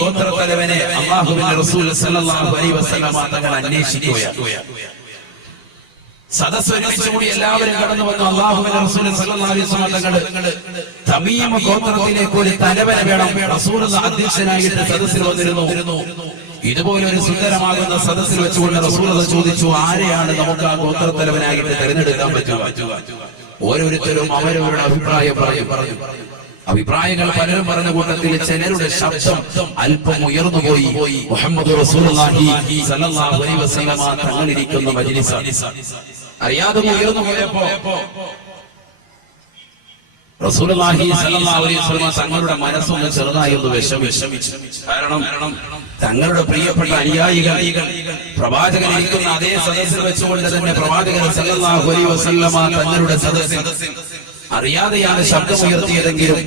ഗോത്രത്തലവനെ അല്ലാഹുവിന്റെ റസൂൽ സല്ലല്ലാഹു അലൈഹി വസല്ലം തങ്ങൾ അന്വേഷിക്കുകയാണ്. സദസ്സൊരുമിച്ചുകൂടി എല്ലാവരും കടന്നു വന്നു. അല്ലാഹുവിന്റെ റസൂൽ സല്ലല്ലാഹു അലൈഹി വസല്ലം തങ്ങൾ തമീം ഗോത്രത്തിലേക്ക് ഒരു തലവനെ വേണം. റസൂൽ അധ്യക്ഷനായിട്ട് സദസ്സിൽ വന്നിരുന്നു. ഇതുപോലെ ഒരു സുന്ദരമാകുന്ന സദസ്സിൽ വെച്ചുകൊണ്ട് റസൂൽ ചോദിച്ചു, ആരെയാണ് നമുക്ക് ആ ഗോത്രത്തലവനായിട്ട് തിരഞ്ഞെടുക്കാൻ പറ്റുക? ഓരോരുത്തരും അവരവരുടെ അഭിപ്രായം പറഞ്ഞു. അഭിപ്രായങ്ങൾ പലരും പറഞ്ഞ കൂട്ടത്തിൽ ചിലരുടെ ശബ്ദം അല്പം ഉയർന്നുപോയി. മുഹമ്മദ് റസൂലുള്ളാഹി സ്വല്ലല്ലാഹു അലൈഹി വസല്ലം തങ്ങളിരിക്കുന്ന മജ്ലിസ് അറിയാതെ ഉയർന്നു പോയപ്പോ റസൂലുള്ളാഹി സ്വല്ലല്ലാഹു അലൈഹി വസല്ലം തങ്ങളുടെ മനസ്സൊന്ന് ചെറുതായി ഒന്ന് വിഷമിച്ചു. കാരണം തങ്ങളുടെ പ്രിയപ്പെട്ട അനുയായികൾ പ്രവാചകൻ ഇരിക്കുന്ന അതേ സദസ്സിൽ വെച്ചുകൊണ്ട് തന്നെ പ്രവാചകൻ സ്വല്ലല്ലാഹു അലൈഹി വസല്ലം തങ്ങളുടെ സദസ്സിൽ അറിയാതെയാണ് ശബ്ദമുയർത്തിയതെങ്കിലും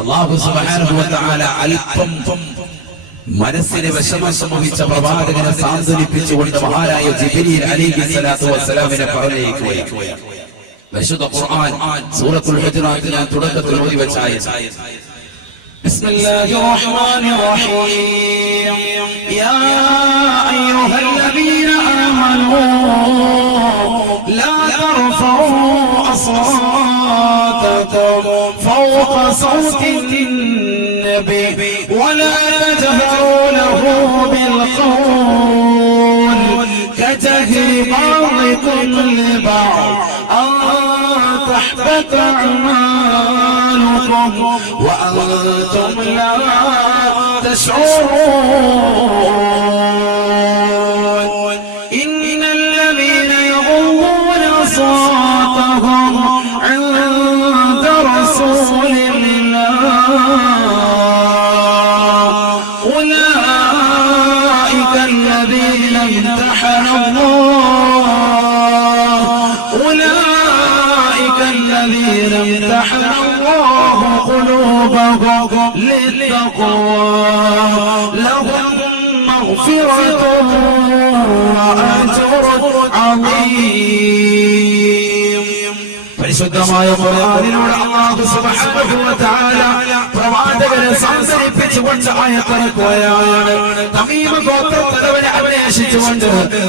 അല്ലാഹു സുബ്ഹാനഹു വ തആല അല്പം മനസ്സിന് വിഷമം സംഭവിച്ച പ്രവാചകനെ സാന്ത്വനിപ്പിച്ചുകൊണ്ട് മഹാനായ ജിബ്രീൽ അലൈഹിസ്സലാത്തു വസ്സലാമിനെ പറഞ്ഞയക്കുകയാണ്. വിശുദ്ധ ഖുർആൻ സൂറത്തുൽ ഹുജറാത്തിൽ ഞാൻ തുടക്കത്തിൽ ഓതി വെച്ച ആയത്ത് ബിസ്മില്ലാഹിർ റഹ്മാനിർ റഹീം യാ അയ്യുഹല്ലദീന ആമനൂ ലാ തർഫഉ أصواتكم فوق صوت النبي ولا تجهروا له بالقول كجهر بعضكم لبعض أن تحبط أعمالكم وأنتم لا تشعرون إن الذين يغضون أصواتهم عند رسول الله أولئك الذين امتحن الله قلوبهم للتقوى لهم مغفرة وأجر عظيم. പരിശുദ്ധമായ ഖുർആനിലൂടെ അല്ലാഹു സുബ്ഹാനഹു വ തആല പ്രവാചകനെ സംസാരിപ്പിച്ചുകൊണ്ട് ആയത്തിറക്കുകയാണ്. തമീം ഗോത്രത്തലവനെ അന്വേഷിച്ചുകൊണ്ട്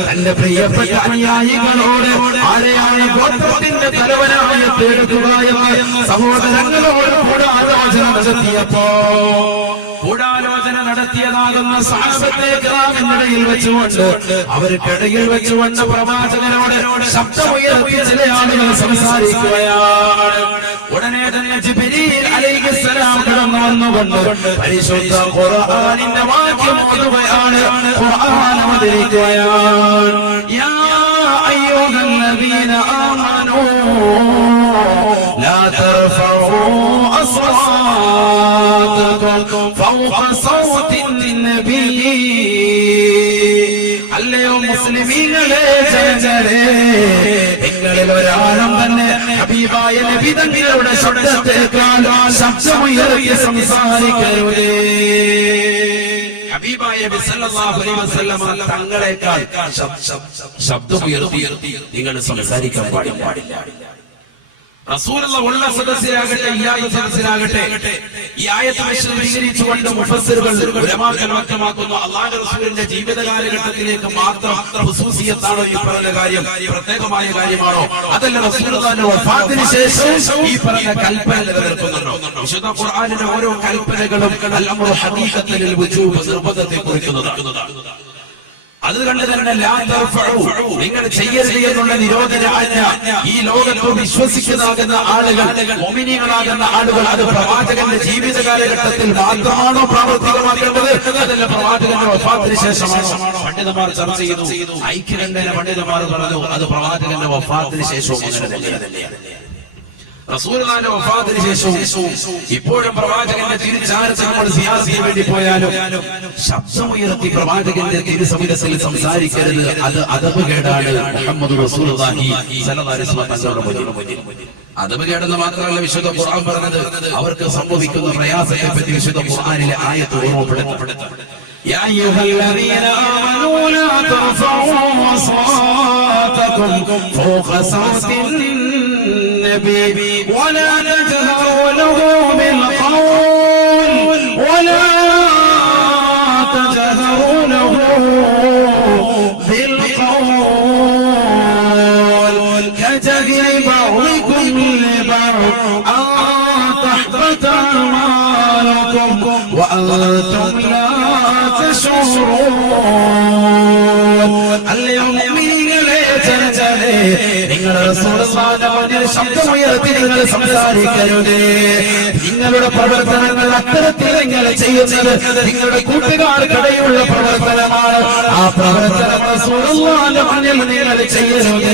തന്റെ പ്രിയപ്പെട്ട അനുയായികളോട് ആരെയാണ് ഗോത്രത്തിന്റെ തലവനായി തേടുക എന്ന് സഹോദരങ്ങളോട് ഗൂഢാലോചന നടത്തിയതാകുന്ന സഹാബത്തെ കിറാമിനിടയിൽ വെച്ചുകൊണ്ട് അവർക്കിടയിൽ വെച്ചുകൊണ്ട് പ്രവാചകനോട് ശബ്ദമുയർത്തി ചില ആളുകൾ സംസാരിക്കുകയാണ്. ഉടനെ തന്നെ ജിബ്രീൽ അലൈഹിസ്സലാം കടന്നു വന്നുകൊണ്ട് പരിശുദ്ധ ഖുർആനിന്റെ വാക്യം ഓതുകയാണ്. ഖുർആൻ അവതരിക്കുകയാണ്. യാ അയ്യുഹല്ലദീന ആമനൂ ലാ തർഫഉ അസ്വാതകും ഫൗഖ സൗതി നബി. അല്ലയോ മുസ്ലിമീങ്ങളെ, ജനങ്ങളെ, നിങ്ങളിൽ ഒരാളും തന്നെ ഹബീബായ നബി തങ്ങളുടെ ശബ്ദത്തേക്കാൾ ശബ്ദമുയർത്തി സംസാരിക്കരുതേ. ഹബീബായ നബി സല്ലല്ലാഹു അലൈഹി വസല്ലം തങ്ങളെക്കാൾ ശബ്ദമുയർത്തി നിങ്ങൾ സംസാരിക്കാൻ പാടില്ല. റസൂലുള്ള ഉള്ള സദസ്സിലാകട്ടെ ഇല്ലാത്ത സദസ്സിലാകട്ടെ ഈ ആയത്ത് വിശദീകരിച്ചുകൊണ്ട് മുഫസ്സിറുകൾ ഉലമാക്കൾ വ്യക്തമാക്കുന്നു, അല്ലാഹുവിന്റെ റസൂലിന്റെ ജീവിത കാലഘട്ടത്തിലേക്ക് മാത്രം ഖുസൂസിയത്താണോ ഈ പറഞ്ഞ കാര്യം, പ്രത്യേകമായ കാര്യമാണോ, അതല്ല റസൂലുള്ളാഹിന്റെ വഫാത്തിന് ശേഷം ഈ പറഞ്ഞ കൽപ്പന നിലനിൽക്കുന്നുണ്ടോ? വിശുദ്ധ ഖുർആനിലെ ഓരോ കൽപ്പനകളും അൽ-അംറു ഹഖീഖത്തൻ ലിൽ-വുജൂബ് നിർബന്ധത്തെ കുറിക്കുന്നതാണ്. അതുകൊണ്ട് തന്നെ ലാ തർഫഉ നിങ്ങൾ ചെയ്യരുത് എന്നുള്ള നിരോധന ആജ്ഞ ഈ ലോകത്ത് വിശ്വസിക്കുന്നതാകുന്ന ആളുകൾ, മുഅ്മിനീങ്ങളാകുന്ന ആളുകൾ അത് പ്രവാചകന്റെ ജീവിത കാലഘട്ടത്തിൽ മാത്രമാണോ പ്രാവർത്തികമാക്കേണ്ടത്, അതല്ല പ്രവാചകന്റെ വഫാത്തിന് ശേഷമാണോ? പണ്ഡിതന്മാർ ചർച്ച ചെയ്തു. ഐക്യകണ്ഠേന പണ്ഡിതന്മാർ പറഞ്ഞു അത് പ്രവാചകന്റെ വഫാത്തിന് ശേഷവും റസൂലുള്ളാഹിന്റെ വഫാത്തിന് ശേഷവും ഇപ്പോഴും പ്രവാചകന്റെ തിരുചാരത്തിൽ നമ്മൾ സിയാറത്തിന് വേണ്ടി പോയാലും ശബ്ദമുയർത്തി പ്രവാചകന്റെ തിരുസമിതത്തിൽ സംസാരിക്കരുത്. അത് അദബുകേടാണ്. മുഹമ്മദ് റസൂലുള്ളാഹി സ്വല്ലല്ലാഹു അലൈഹി വസല്ലം തങ്ങളുടെ മുന്നിൽ അദബുകേടെന്ന് മാത്രമല്ല വിശുദ്ധ ഖുർആൻ പറഞ്ഞത് അവർക്ക് സംഭവിക്കുന്ന പ്രയാസത്തെ പറ്റി വിശുദ്ധ ഖുർആനിലെ ആയത്ത് ഓർമ്മപ്പെടുത്തും. يا أيها الذين آمنوا لا ترفعوا أصواتكم فوق صوت النبي ولا تجهروا له بالقول ولا تحبط أعمالكم وأنتم لا تشعرون. اليوم നിങ്ങളുടെ റസൂലുള്ളാഹിന്റെ മുന്നിൽ ശബ്ദമുയർത്തി നിങ്ങൾ സംസാരിക്കരുത്. നിങ്ങളുടെ പ്രവർത്തനങ്ങൾ അത്തരത്തിൽ നിങ്ങൾ ചെയ്യുന്നത് നിങ്ങളുടെ കൂട്ടുകാർക്കിടയിലുള്ള പ്രവർത്തനമാണ്. ആ പ്രവർത്തനം റസൂലുള്ളാഹിന്റെ മുന്നിൽ നിങ്ങൾ ചെയ്യരുത്.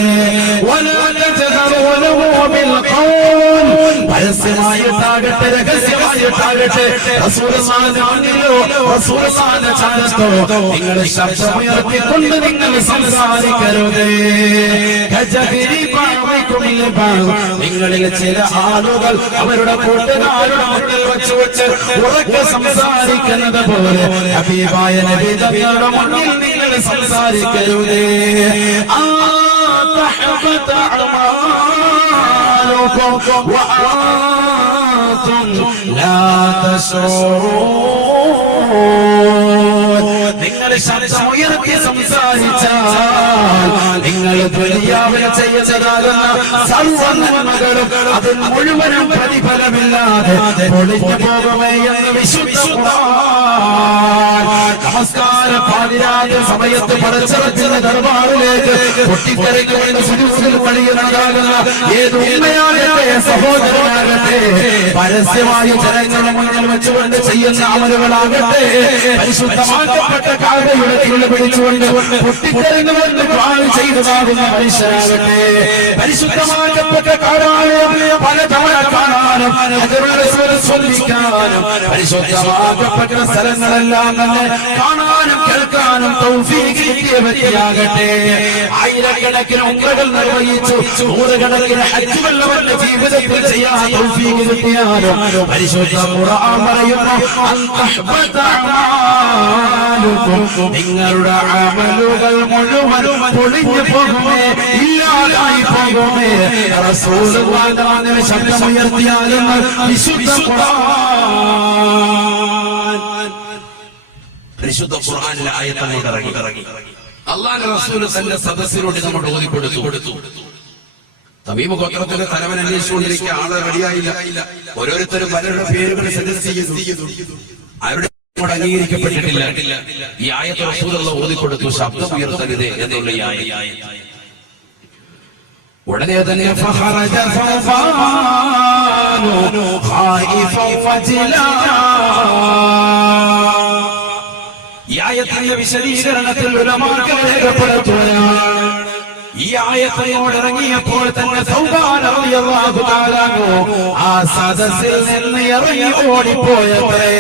പരസ്യമായിട്ടാകട്ടെ രഹസ്യമായിട്ടാകട്ടെ റസൂലുള്ളാഹിന്റെ മുന്നിലോ റസൂലുള്ളാഹിന്റെ ചാരത്തോ നിങ്ങൾ ശബ്ദമുയർത്തിക്കൊണ്ട് നിങ്ങൾ സംസാരിക്കരുത്. നിങ്ങളിൽ ചില ആളുകൾ അവരുടെ കൂട്ടുകാരുടെ മുന്നിൽ വെച്ച് ഉറക്കെ സംസാരിക്കുന്നത് പോലെ ഹബീബായ നബി തങ്ങളുടെ മുന്നിൽ നിങ്ങൾ സംസാരിക്കരുതേ. നിങ്ങൾ ശബ്ദമുയർത്തി സംസാരിച്ചാൽ നിങ്ങൾ ദുനിയാവിൽ ചെയ്യുന്നതാകുന്ന സർവ്വനന്മകളും അത് മുഴുവനും പ്രതിഫലമില്ലാതെ പൊളിഞ്ഞു പോകുമേ എന്ന് വിശുദ്ധ ഖുർആൻ. നമസ്കാര പാതിരാത്രി സമയത്ത് പടച്ചിറക്കുന്ന ദർബാറിലേക്ക് പൊട്ടിക്കരയ്ക്കുമെന്ന് സുജൂദിൽ കഴിയുന്നതാകുന്ന ഏത് ഉമ്മയാകട്ടെ സഹോദരനാകട്ടെ പരസ്യമായ ജനങ്ങളുടെ മുന്നിൽ വെച്ചുകൊണ്ട് ചെയ്യുന്ന അമലുകളാകട്ടെ പരിശുദ്ധമാക്കപ്പെട്ട കാഴ്ചയുടെ കീഴിൽ പിടിച്ചുകൊണ്ട് പൊട്ടിക്കരങ്ങുമെന്ന് ചെയ്തതാകുന്ന മനുഷ്യരാകട്ടെ പരിശുദ്ധമാക്കപ്പെട്ട കാഴ്ച പലതവണ കാണാനും ശ്രദ്ധിക്കാനും പരിശുദ്ധമാക്കപ്പെട്ട സ്ഥലങ്ങളെല്ലാം തന്നെ കാണാനും കേൾക്കാനും തൗഫീഖ് കിട്ടിയ വ്യക്തിയാകട്ടെ ആയിരക്കണക്കിന് ഉംറകൾ നിർവഹിച്ചു നൂറുകണക്കിന് ഹജ്ജുകൾ അവരുടെ ജീവിതത്തിൽ ചെയ്യാൻ തൗഫീഖ് കിട്ടിയാലും പരിശുദ്ധ ഖുർആൻ പറയുന്നു നിങ്ങളുടെ അമലുകൾ മുഴുവനും പൊളിഞ്ഞു പോകുമേ, ഇല്ലാതായി പോകുമേ. റസൂലുള്ളാഹിന്റെ ശബ്ദമുയർത്തിയാലും വിശുദ്ധ ഖുർആൻ പരിശുദ്ധ ഖുർആനിലെ ആയത്തുകൾ ഇറങ്ങി. അല്ലാഹുവിന്റെ റസൂൽ തന്റെ സദസ്സിനോട് നമ്മോട് ഓതിക്കൊടുത്തു. തമീമ് ഗോത്രത്തിന്റെ തലവൻ അന്വേഷിച്ചുകൊണ്ടിരിക്കുക. ആളെ റെഡിയായില്ല. ഓരോരുത്തരും പലരുടെ പേരുകൾ സജസ്റ്റ് ചെയ്യുന്നു. ആരുടെ അംഗീകരിക്കപ്പെട്ടിട്ടില്ല. ഈ ആയത്ത് റസൂലുള്ളാഹി ഓതിക്കൊടുത്തു. ശബ്ദം ഉയർത്തരുത് എന്നുള്ള ഈ ആയത്ത്. ഉടനെ തന്നെ ഫഖറജ സൗഫാനു ഖായിഫൻ ഫജിലാ. ഈ ആയത്തിന്റെ വിശദീകരണത്തിൽ ഉലമാക്കൾ രേഖപ്പെടുത്തുകയാണ്. ഈ ആയത്തോട് ഇറങ്ങിയപ്പോൾ തന്നെ സൗബാൻ റളിയല്ലാഹു തആല ആ സദസ്സിൽ നിന്ന് ഇറങ്ങി ഓടിപ്പോയത്രേ.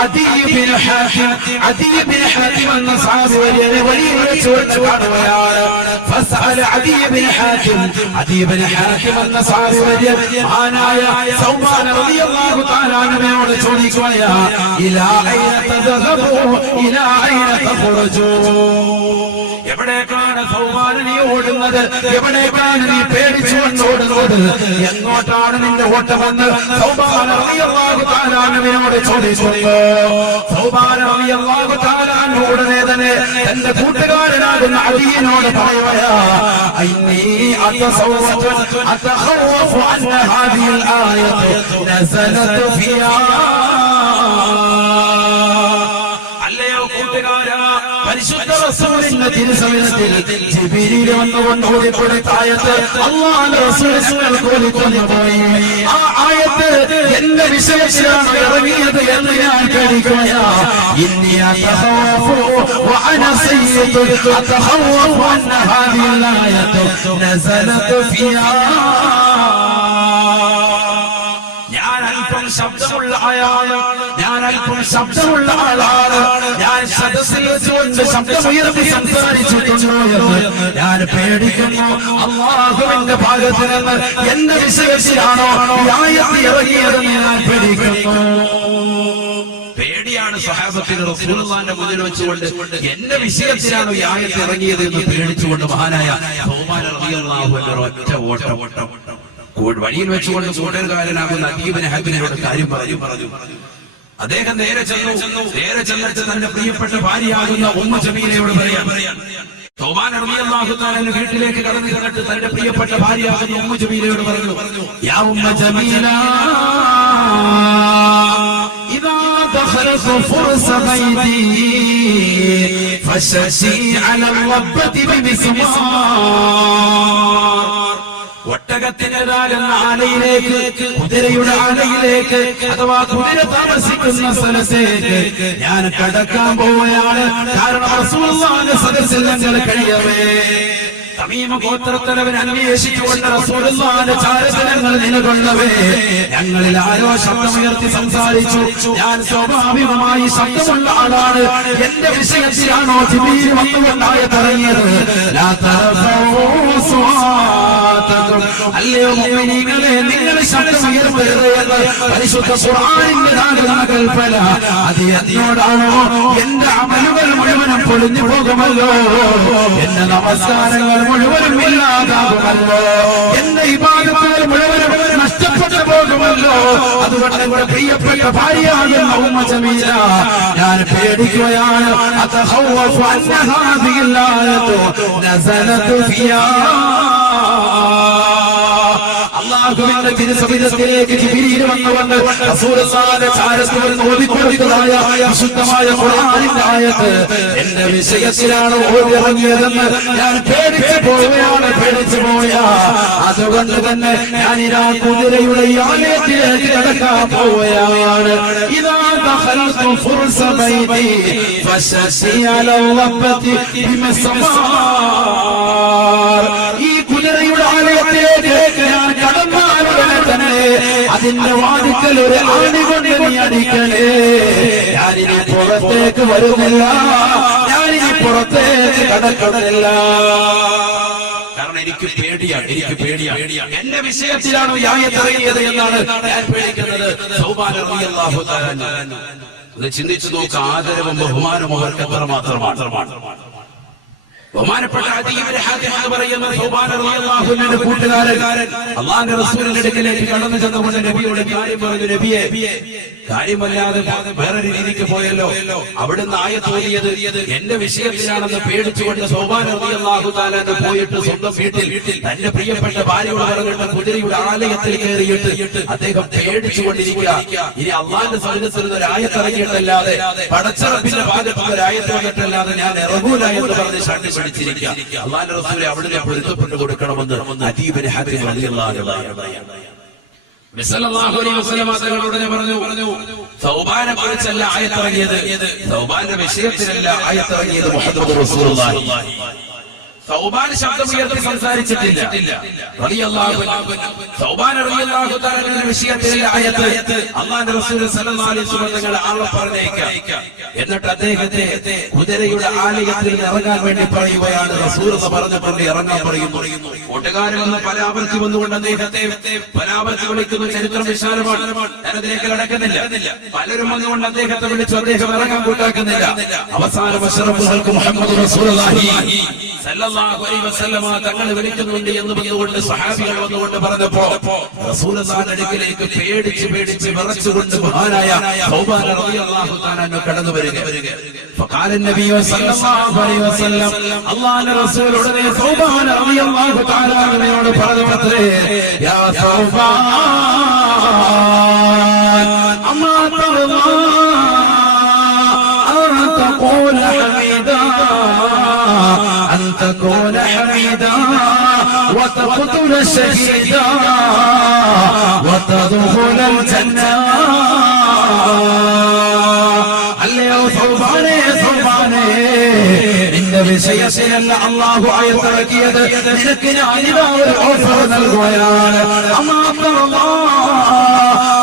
عدي بن حاتم എന്ന സഹാബിയെ വഴിയിൽ വെച്ച് കാണുകയാണ്. فسأل عدي بن حاتم എന്ന സഹാബിയെ മഹാനായ സൗബാൻ റളിയല്ലാഹു തആല അൻഹുവിനോട് ചോദിക്കുകയാണ്, ഇലാ ഐന തദ്ഹബു ഇലാ ഐന തഖ്റുജു. എവിടേക്കാണ് സൗബാൻ നീ ഓടുന്നത്? എവിടേക്കാണ് നീ പേടിച്ചുകൊണ്ട് ഓടുന്നത്? എങ്ങോട്ടാണ് നിന്റെ ഓട്ടമെന്ന് സൗബാൻ റളിയല്ലാഹു തആല അൻഹുവിനോട് ചോദിക്കുന്നു. സൗബാൻ റളിയല്ലാഹു തആല അൻഹു ഉടനെ തന്നെ തന്റെ കൂട്ടുകാരനാകുന്ന അദിയിനോട് പറയുകയാ, ഇന്നീ അതഖവ്വഫു അന്ന ഹാദിഹിൽ ആയത്തു നസലത് ഫിയാ. അല്ലയോ കൂട്ടുകാരാ, പരിശുദ്ധ റസൂലിന്റെ തിരുസവിധത്തിൽ ജിബ്രീൽ വന്നുകൊണ്ട് ഓതിക്കൊടുത്ത ആയത്ത് അല്ലാഹുവിന്റെ റസൂലുള്ളാഹിക്ക് ഓതിക്കൊണ്ടുപോയി. ആ ആയത്ത് എന്റെ വിഷയത്തിലാണ് ഇറങ്ങിയത് എന്ന് ഞാൻ കരുതുകയാ. ഇന്നി അതഖവ്വഫു വഅന സയ്യിദു അതഖവ്വഫു അന്ന ഹാദിഹിൽ ആയത്തു നസലത് ഫിയാ. ഞാൻ അല്പം ശബ്ദമുള്ള ആളാണ്. ഞാൻ സദസ്സിൽ വെച്ചുകൊണ്ട് ശബ്ദമുയർത്തി സംസാരിച്ചിട്ടുണ്ടോ എന്ന് ഞാൻ പേടിക്കുന്നു. അല്ലാഹുവിന്റെ ഭാഗത്ത് നിന്ന് എന്റെ വിഷയത്തിലാണോ ആയത്ത് ഇറങ്ങിയതെന്ന് ഞാൻ പേടിക്കുന്നു. പേടിയാണ് സ്വഹാബത്തിന് റസൂലുള്ളാഹിന്റെ മുന്നിൽ വെച്ചുകൊണ്ട് എന്റെ വിഷയത്തിലാണോ ഈ ആയത്ത് ഇറങ്ങിയത് എന്ന് പേടിച്ചുകൊണ്ട് മഹാനായ സൗബാൻ റളിയല്ലാഹു അൻഹു ഒറ്റ ഓട്ടം വഴിയിൽ വെച്ചുകൊണ്ട് കൂട്ടുകാരനാകുന്ന അദീ ഇബ്നു ഹാത്തിമിനോട് കാര്യം പറഞ്ഞു. അദ്ദേഹം നേരെ ചെന്നിട്ട് തന്റെ പ്രിയപ്പെട്ട ഭാര്യയാകുന്ന ഉമ്മ ജമീലയോട് പറയാൻ സൗബാൻ റളിയല്ലാഹു തആല വീട്ടിലേക്ക് കടന്നു ചെന്നിട്ട് തന്റെ പ്രിയപ്പെട്ട ഭാര്യയാകുന്ന ഉമ്മ ജമീലയോട് പറഞ്ഞു, യാ ഉമ്മ ജമീല ഇദാ ദഖലത ഫുർസ ബൈതി ഫശശി അല റബ്ബതി ബിമിസ്മാർ. ഒട്ടകത്തിനേതാകുന്ന ആലയിലേക്ക്, കുതിരയുടെ ആലയിലേക്ക്, അഥവാ കുതിര താമസിക്കുന്ന സ്ഥലത്തേക്ക് ഞാൻ കടക്കാൻ പോവുകയാണ്. കാരണം റസൂലുള്ളാഹിന്റെ സദസ്സിൽ ഞങ്ങൾ കഴിയവേ തമീമ ഗോത്രത്തലവൻ അന്വേഷിച്ചുകൊണ്ട് റസൂലുള്ളാഹിന്റെ ചാരത്തിൽ ഞങ്ങൾ നിലകൊള്ളവേ ഞങ്ങളിൽ ആരോ ശബ്ദമുയർത്തി സംസാരിച്ചു. ഞാൻ സ്വാഭാവികമായി ശബ്ദമുള്ള ആളാണ്. എന്റെ വിഷയത്തിലാണോ ജിബ്രീൽ വന്നുകൊണ്ടായ പറയുന്നത്, ലാ തറഫൂ സ്വാതകും, അല്ലയോ മുഅ്മിനീങ്ങളെ നിങ്ങൾ ശബ്ദമുയർത്തരുത് എന്ന് പരിശുദ്ധ ഖുർആനിന്റെ കൽപ്പന. അത് എന്നോടാണോ? എന്റെ അമലുകൾ മുഴുവനും പൊളിഞ്ഞു പോകുമല്ലോ, എന്റെ നമസ്കാരങ്ങൾ മുഴുവനും ഇല്ലാതാകുമല്ലോ, എന്റെ ഇബാദത്തുകൾ മുഴുവനും നഷ്ടപ്പെട്ടു പോകുമല്ലോ. അതുകൊണ്ട് എന്റെ പ്രിയപ്പെട്ട ഭാര്യയാകുന്ന ഉമ്മ ജമീല ഞാൻ പേടിക്കുകയാണ്. അതഖവ്വഫു അന്ന ഹാദിഹിൽ ആയതു നസലതു ഫിയാ. അല്ലാഹുവിന്റെ തിരുസവിധത്തിലേക്ക് ജിബ്രീൽ വന്നുകൊണ്ട് റസൂലുള്ളാഹിന്റെ ചാരത്തിൽ ഓതിക്കൊടുത്തതായ വിശുദ്ധമായ ഖുർആനിന്റെ ആയത്ത് എന്റെ വിഷയത്തിലാണ് ഓതിറങ്ങിയതെന്ന് ഞാൻ പേടിച്ചു പോവുകയാണ്. അതുകൊണ്ട് തന്നെ ഞാൻ ഇതാ കുതിരയുടെ ആലയത്തിലേക്ക് കടക്കാൻ പോവുകയാണ്. ഇദാ ദഖൽതു ഫുർസ ബൈതി ഫശശി അല റബ്ബതി ബിമിസ്മാർ. ഈ കുതിരയുടെ ആലയത്തിലേക്ക് ഞാൻ കടന്നാലുടനെ തന്നെ അതിന്റെ വാതിക്കൽ ഒരു ആണി കൊണ്ട് നീ അടിക്കണേ. ഞാനിനി പുറത്തേക്ക് വരുന്നില്ല, ഞാനിനി പുറത്തേക്ക് കടക്കണില്ല. കാരണം എനിക്ക് പേടിയാണ്. എന്റെ വിഷയത്തിലാണോ ഈ ആയത്ത് ഇറങ്ങിയത് എന്നാണ് ഞാൻ പേടിക്കുന്നത്. സൗബാൻ റളിയല്ലാഹു തആല ഒന്ന് ചിന്തിച്ചു നോക്ക്. ആദരവും ബഹുമാനവും അവർക്ക് എത്രമാത്രമാണ്. ബഹുമാനപ്പെട്ട അദീ ഇബ്നു ഹാതിം എന്ന് പറയുന്ന സൗബാൻ റളിയല്ലാഹു അൻഹുവിന്റെ കൂട്ടുകാരൻ അല്ലാഹുവിന്റെ റസൂലിന്റെ അടുക്കലേക്ക് കടന്നു ചെന്നുകൊണ്ട് നബിയോട് കാര്യം പറഞ്ഞു. നബിയെ, കാര്യമല്ലാതെ വേറൊരു രീതിക്ക് പോയല്ലോ. അവിടുന്ന് ആയത്ത് ഓതിയത് എന്റെ വിഷയത്തിലാണെന്ന് പേടിച്ചുകൊണ്ട് സൗബാൻ റളിയല്ലാഹു തആല പോയിട്ട് സ്വന്തം വീട്ടിൽ തന്റെ പ്രിയപ്പെട്ട ഭാര്യയോട് പറഞ്ഞിട്ട് കുതിരയുടെ ആലയത്തിൽ കയറിയിട്ട് അദ്ദേഹം പേടിച്ചുകൊണ്ടിരിക്കുക. ഇനി അള്ളാന്റെ സൗന്ദര്യത്തിൽ ഒരു ആയത്ത് ഇറങ്ങിയിട്ടല്ലാതെ, പടച്ചറപ്പിന്റെ ഭാഗത്ത് ഒരു ആയത്ത് വന്നിട്ടല്ലാതെ ഞാൻ ഇറങ്ങൂല എന്ന് പറഞ്ഞ് ശാന്തി പഠിച്ചിരിക്കുക. അള്ളാന്റെ റസൂലെ അവിടുന്ന് പൊരുത്തപ്പെട്ടു കൊടുക്കണമെന്ന് അദീ ഇബ്നു ഹാതിം റളിയല്ലാഹു അൻഹു പറഞ്ഞു. സൗബാനെ കുറിച്ചല്ല ആയത്തിറങ്ങിയത്, സൗബാന്റെ വിഷയത്തിലല്ല ആയത്തിറങ്ങിയത്. മുഹമ്മദ് റസൂലുള്ളാഹി സൗബാൻ ശബ്ദമുയർത്തി സംസാരിച്ചിട്ടില്ല. സൗബാൻ റളിയല്ലാഹു തആലയുടെ വിഷയത്തിലെ ആയത്ത് അല്ലാഹുവിന്റെ റസൂൽ സല്ലല്ലാഹു അലൈഹി വസല്ലം തങ്ങൾ ആളെ പറഞ്ഞേക്കാം. എന്നിട്ട് അദ്ദേഹത്തെ കുതിരയുടെ ആലയത്തിൽ ഇറങ്ങാൻ വേണ്ടി പറയുകയാണ്. റസൂൽ പറഞ്ഞിട്ടുണ്ട് ഇറങ്ങാൻ പറയുന്നു. കൂട്ടുകാരൻ വന്ന് പരാമർശി വന്നുകൊണ്ട് അദ്ദേഹത്തെ പരാമർശി വിളിക്കുന്ന ചരിത്രം വിശാലമാണ്. ഞാനതിലേക്ക് കടക്കുന്നില്ല. പലരും വന്നുകൊണ്ട് അദ്ദേഹത്തെ വിളിച്ചു. അദ്ദേഹം ഇറങ്ങാൻ കൂട്ടാക്കുന്നില്ല. അവസാനം അഷ്റഫുൽ മുഹമ്മദ് റസൂലുള്ളാഹി സല്ലല്ലാഹു അലൈഹി വസല്ലം തങ്ങൾ വിളിക്കുന്നുണ്ട് എന്ന് പറഞ്ഞുകൊണ്ട് സഹാബികൾ വന്നുകൊണ്ട് പറഞ്ഞപ്പോ റസൂലുള്ളാഹിന്റെ അടുക്കലേക്ക് പേടിച്ച് വിറച്ചുകൊണ്ട് മഹാനായ സൗബാൻ റളിയല്ലാഹു തആല കടന്നു വരിക. ഫഖാല നബി സല്ലല്ലാഹു അലൈഹി വസല്ലം അല്ലാഹുവിന്റെ റസൂൽ ഉടനെ സൗബാൻ റളിയല്ലാഹു തആല അവനോട് പറഞ്ഞു, യാ സൗബാൻ അമ്മാ തർദാ അൻ തഖൂല ഹമീദാ أن تكون حميدا وتقتل شهيدا وتدخل الجنة. അല്ലയോ സൗബാനേ, നിന്റെ വിഷയത്തിലല്ല അല്ലാഹു ആയത്തിറക്കിയത്. നിനക്ക് ഞാൻ ഇതാ ഒരു ഓഫർ നൽകുകയാണ്. അമ്മാ തർദാ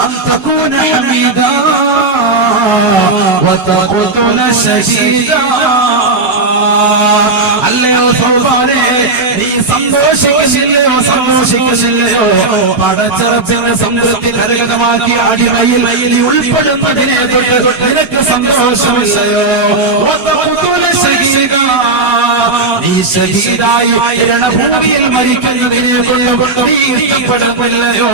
അൻ തകൂന ഹമീദാ വതഖതുല ശഹീദാ. അല്ലയോ സൗബാനേ, നീ സന്തോഷിക്കുന്നില്ലയോ? സന്തോഷിക്കുന്നില്ലയോ? പടച്ചറപ്പിന്റെ സമൃദ്ധി കരകതമാക്കിയ അടിമയിൽ ഉൾപ്പെടുന്നതിനെ തൊട്ട് നിനക്ക് സന്തോഷമില്ലയോ? നീ ശഹീദായി രണഭൂമിയിൽ മരിക്കുന്നതിനെ കൊണ്ട് നീ ഇഷ്ടപ്പെടുന്നില്ലയോ?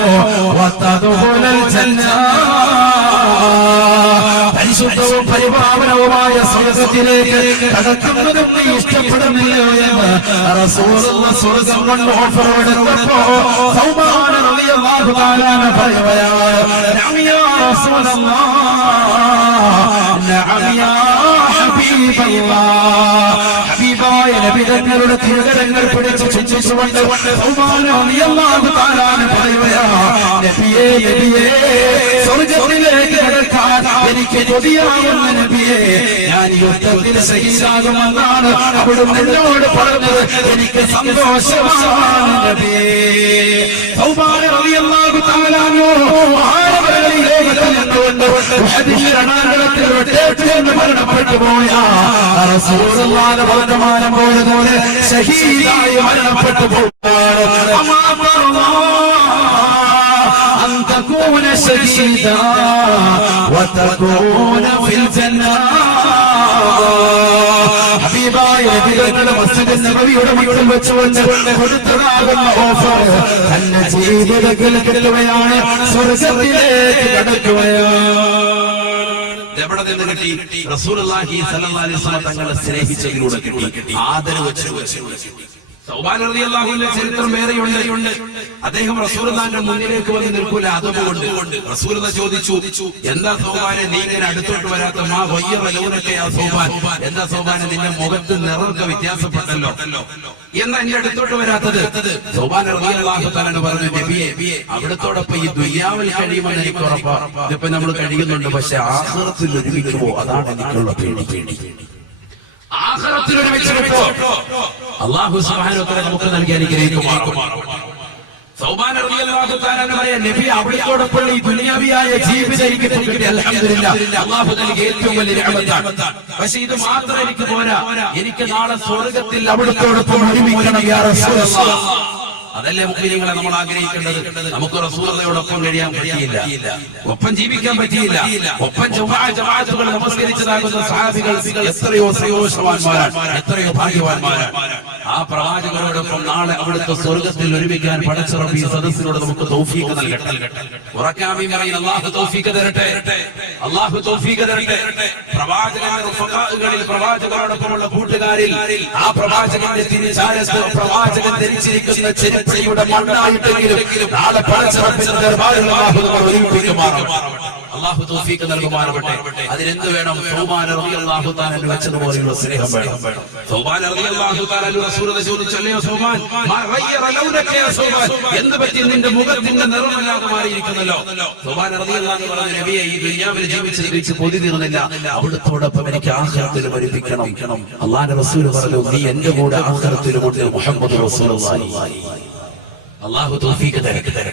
പരിശുദ്ധവും പരിപാവനവുമായ സ്വർഗത്തിലേക്ക് കടക്കുന്നതും നീ ഇഷ്ടപ്പെടുന്നില്ലയോ എന്ന് റസൂലുള്ളാഹി സ്വർഗം കൊണ്ട് ഓഫർ എടുത്തപ്പോ സൗബാന റളിയല്ലാഹു തആല പറയുകയാണ്, നഅം യാ റസൂലല്ലാഹ്, നഅം യാ ഹബീബല്ലാഹ്. ഹബീബായ നബി തങ്ങളുടെ തിരുകരങ്ങൾ പിടിച്ച് ചുംബിച്ചുകൊണ്ട് സൗബാന റളിയല്ലാഹു തആല പറയുകയാണ്, നബിയേ നബിയേ, സ്വർഗത്തിലേക്ക് കടക്കാൻ എനിക്ക് കൊതിയാകുന്ന നബിയേ, ഞാൻ യുദ്ധത്തിൽ ശഹീദാകുമെന്നാണ് അവിടുന്ന് എന്നോട് പറഞ്ഞത്. എനിക്ക് സന്തോഷമാണ് നബിയേ. സൗബാന റളിയല്ലാഹു തആല മരണപ്പെട്ടു പോയ റസൂലുള്ളാഹിയുടെ വർത്തമാനം പോലെ ശഹീദായി മരണപ്പെട്ടു أن تكون شهيدا وتكون في الجنة. ഹബീബായ നബിയുടെ മസ്ജിദ് നബവിയുടെ മുന്നിൽ വെച്ചുകൊണ്ട് കൊടുത്തതാകുന്ന ഓഫർ തന്റെ ജീവിതത്തിൽ കിട്ടുകയാണ്, സ്വർഗ്ഗത്തിലേക്ക് കടക്കുകയാണ്. എവിടെ നിന്ന് കിട്ടി? റസൂലുള്ളാഹി സ്വല്ലല്ലാഹു അലൈഹി വസല്ലം തങ്ങളെ സ്നേഹിച്ചതിലൂടെ കിട്ടി, ആദരവ് വെച്ച്. സൗബാൻ റളിയല്ലാഹു അൻഹുവിന്റെ ചരിത്രം വേറെയുണ്ട്. അദ്ദേഹം റസൂലുള്ളാഹിന്റെ മുന്നിലേക്ക് വന്ന് നിൽക്കൂല. അതുകൊണ്ട് റസൂലുള്ളാഹി ചോദിച്ചു, എന്താ സൗബാനെ നീ ഇങ്ങനെ അടുത്തോട്ട് വരാത്ത? മാ വയ്യറ ലൗനക യാ സൗബാൻ, എന്താ സൗബാനെ നിന്റെ മുഖത്ത് നിറമൊക്കെ വ്യത്യാസപ്പെട്ടല്ലോ, എന്താ എന്റെ അടുത്തോട്ട് വരാത്തത്? സൗബാൻ റളിയല്ലാഹു തആല പറഞ്ഞു, നബിയെ, അവിടത്തോടൊപ്പം ഈ ദുനിയാവിൽ കഴിയുമെന്ന് എനിക്ക് ഉറപ്പാണ്. ഇതിപ്പോ നമ്മൾ കഴിയുന്നുണ്ട്, പക്ഷെ ആഖിറത്തിൽ ഒരുമിക്കുമോ? അതാണ് എനിക്കുള്ള പേടി. ആഖിറത്തിൽ ഒരുമിച്ചോ? അല്ലാഹു സുബ്ഹാനഹു വ തആല നമുക്ക് നൽകി അനുഗ്രഹിക്കുമാറാകട്ടെ. സൗബാൻ റളിയല്ലാഹു തആല പറയാ, നബി അവിടത്തോടൊപ്പം ഈ ദുനിയാവിയായ ജീവിതം എനിക്ക് കിട്ടി, അൽഹംദുലില്ലാഹ്, അല്ലാഹു നൽകിയ ഏറ്റവും വലിയ നിഅമത്താണ്. പക്ഷേ ഇത് മാത്രം എനിക്ക് പോരാ, എനിക്ക് നാളെ സ്വർഗ്ഗത്തിൽ അവിടത്തോടൊപ്പം ഒരുമിക്കണം യാ റസൂലല്ലാഹ്. അതല്ലേ മുഅ്മിനീങ്ങളെ നമ്മൾ ആഗ്രഹിക്കേണ്ടത്. നമുക്ക് റസൂലുള്ളാഹിയോടൊപ്പം കഴിയാൻ പറ്റിയില്ല, ഒപ്പം ജീവിക്കാൻ പറ്റിയില്ല, ഒപ്പം ജമാഅത്തുകൾ നമസ്കരിച്ചതാകുന്ന സഹാബികൾ എത്രയോ സന്തോഷവാന്മാരാണ്, എത്രയോ ഭാഗ്യവാന്മാരാണ്. ആ പ്രവാചകരോടൊപ്പം നാളെ അവിടുത്തെ സ്വർഗ്ഗത്തിൽ ഒരുമിക്കാൻ പടച്ച റബ്ബ് ഈ സദസ്സിനോട് നമുക്ക് തൗഫീഖ് നൽകട്ടെ. ഉറക്കാമീൻ പറയുന്ന അല്ലാഹു തൗഫീഖ് തരട്ടെ, അല്ലാഹു തൗഫീഖ് തരട്ടെ. പ്രവാചകങ്ങളിൽ പ്രവാചകരോടൊപ്പമുള്ള കൂട്ടുകാരിൽ ആ പ്രവാചകന്റെ തിരുചാരത്ത് പ്രവാചകൻ ധരിച്ചിരിക്കുന്ന ചെരുപ്പയുടെ മണ്ണായിട്ടെങ്കിലും നാളെ പടച്ച റബ്ബിന്റെ ദർബാറിൽ അല്ലാഹു നമ്മെ ഒരുമിപ്പിക്കുമാറാകട്ടെ. അല്ലാഹു തൗഫീഖ് നൽകുമാറാകട്ടെ. അതിനെന്ത് വേണം? സൗബാൻ റളിയല്ലാഹു തആല വെച്ചതുപോലെയുള്ള സ്നേഹം വേണം. സൗബാൻ റളിയല്ലാഹു തആല റസൂലുള്ളാഹി ചോദിച്ചല്ലോ, സൗബാൻ മാ ഗയ്യറ ലൗനക യാ സൗബാൻ, എന്ത് പറ്റി നിന്റെ മുഖത്തിന്റെ നിറമില്ലാതെ മാറിയിരിക്കുന്നല്ലോ? സൗബാൻ റളിയല്ലാഹു പറഞ്ഞു, നബിയെ, ഈ ദുനിയാവിൽ ജീവിച്ച് കൊതി തീർന്നില്ല, അവിടുത്തോടൊപ്പം എനിക്ക് ആഖിറത്തിൽ മരിപ്പിക്കണം. അല്ലാഹുവിന്റെ റസൂൽ പറഞ്ഞു, നീ എന്റെ കൂടെ ആഖിറത്തിലുമുണ്ട് മുഹമ്മദ് റസൂലുള്ളാഹി. അല്ലാഹു തൗഫീഖ് തരട്ടെ,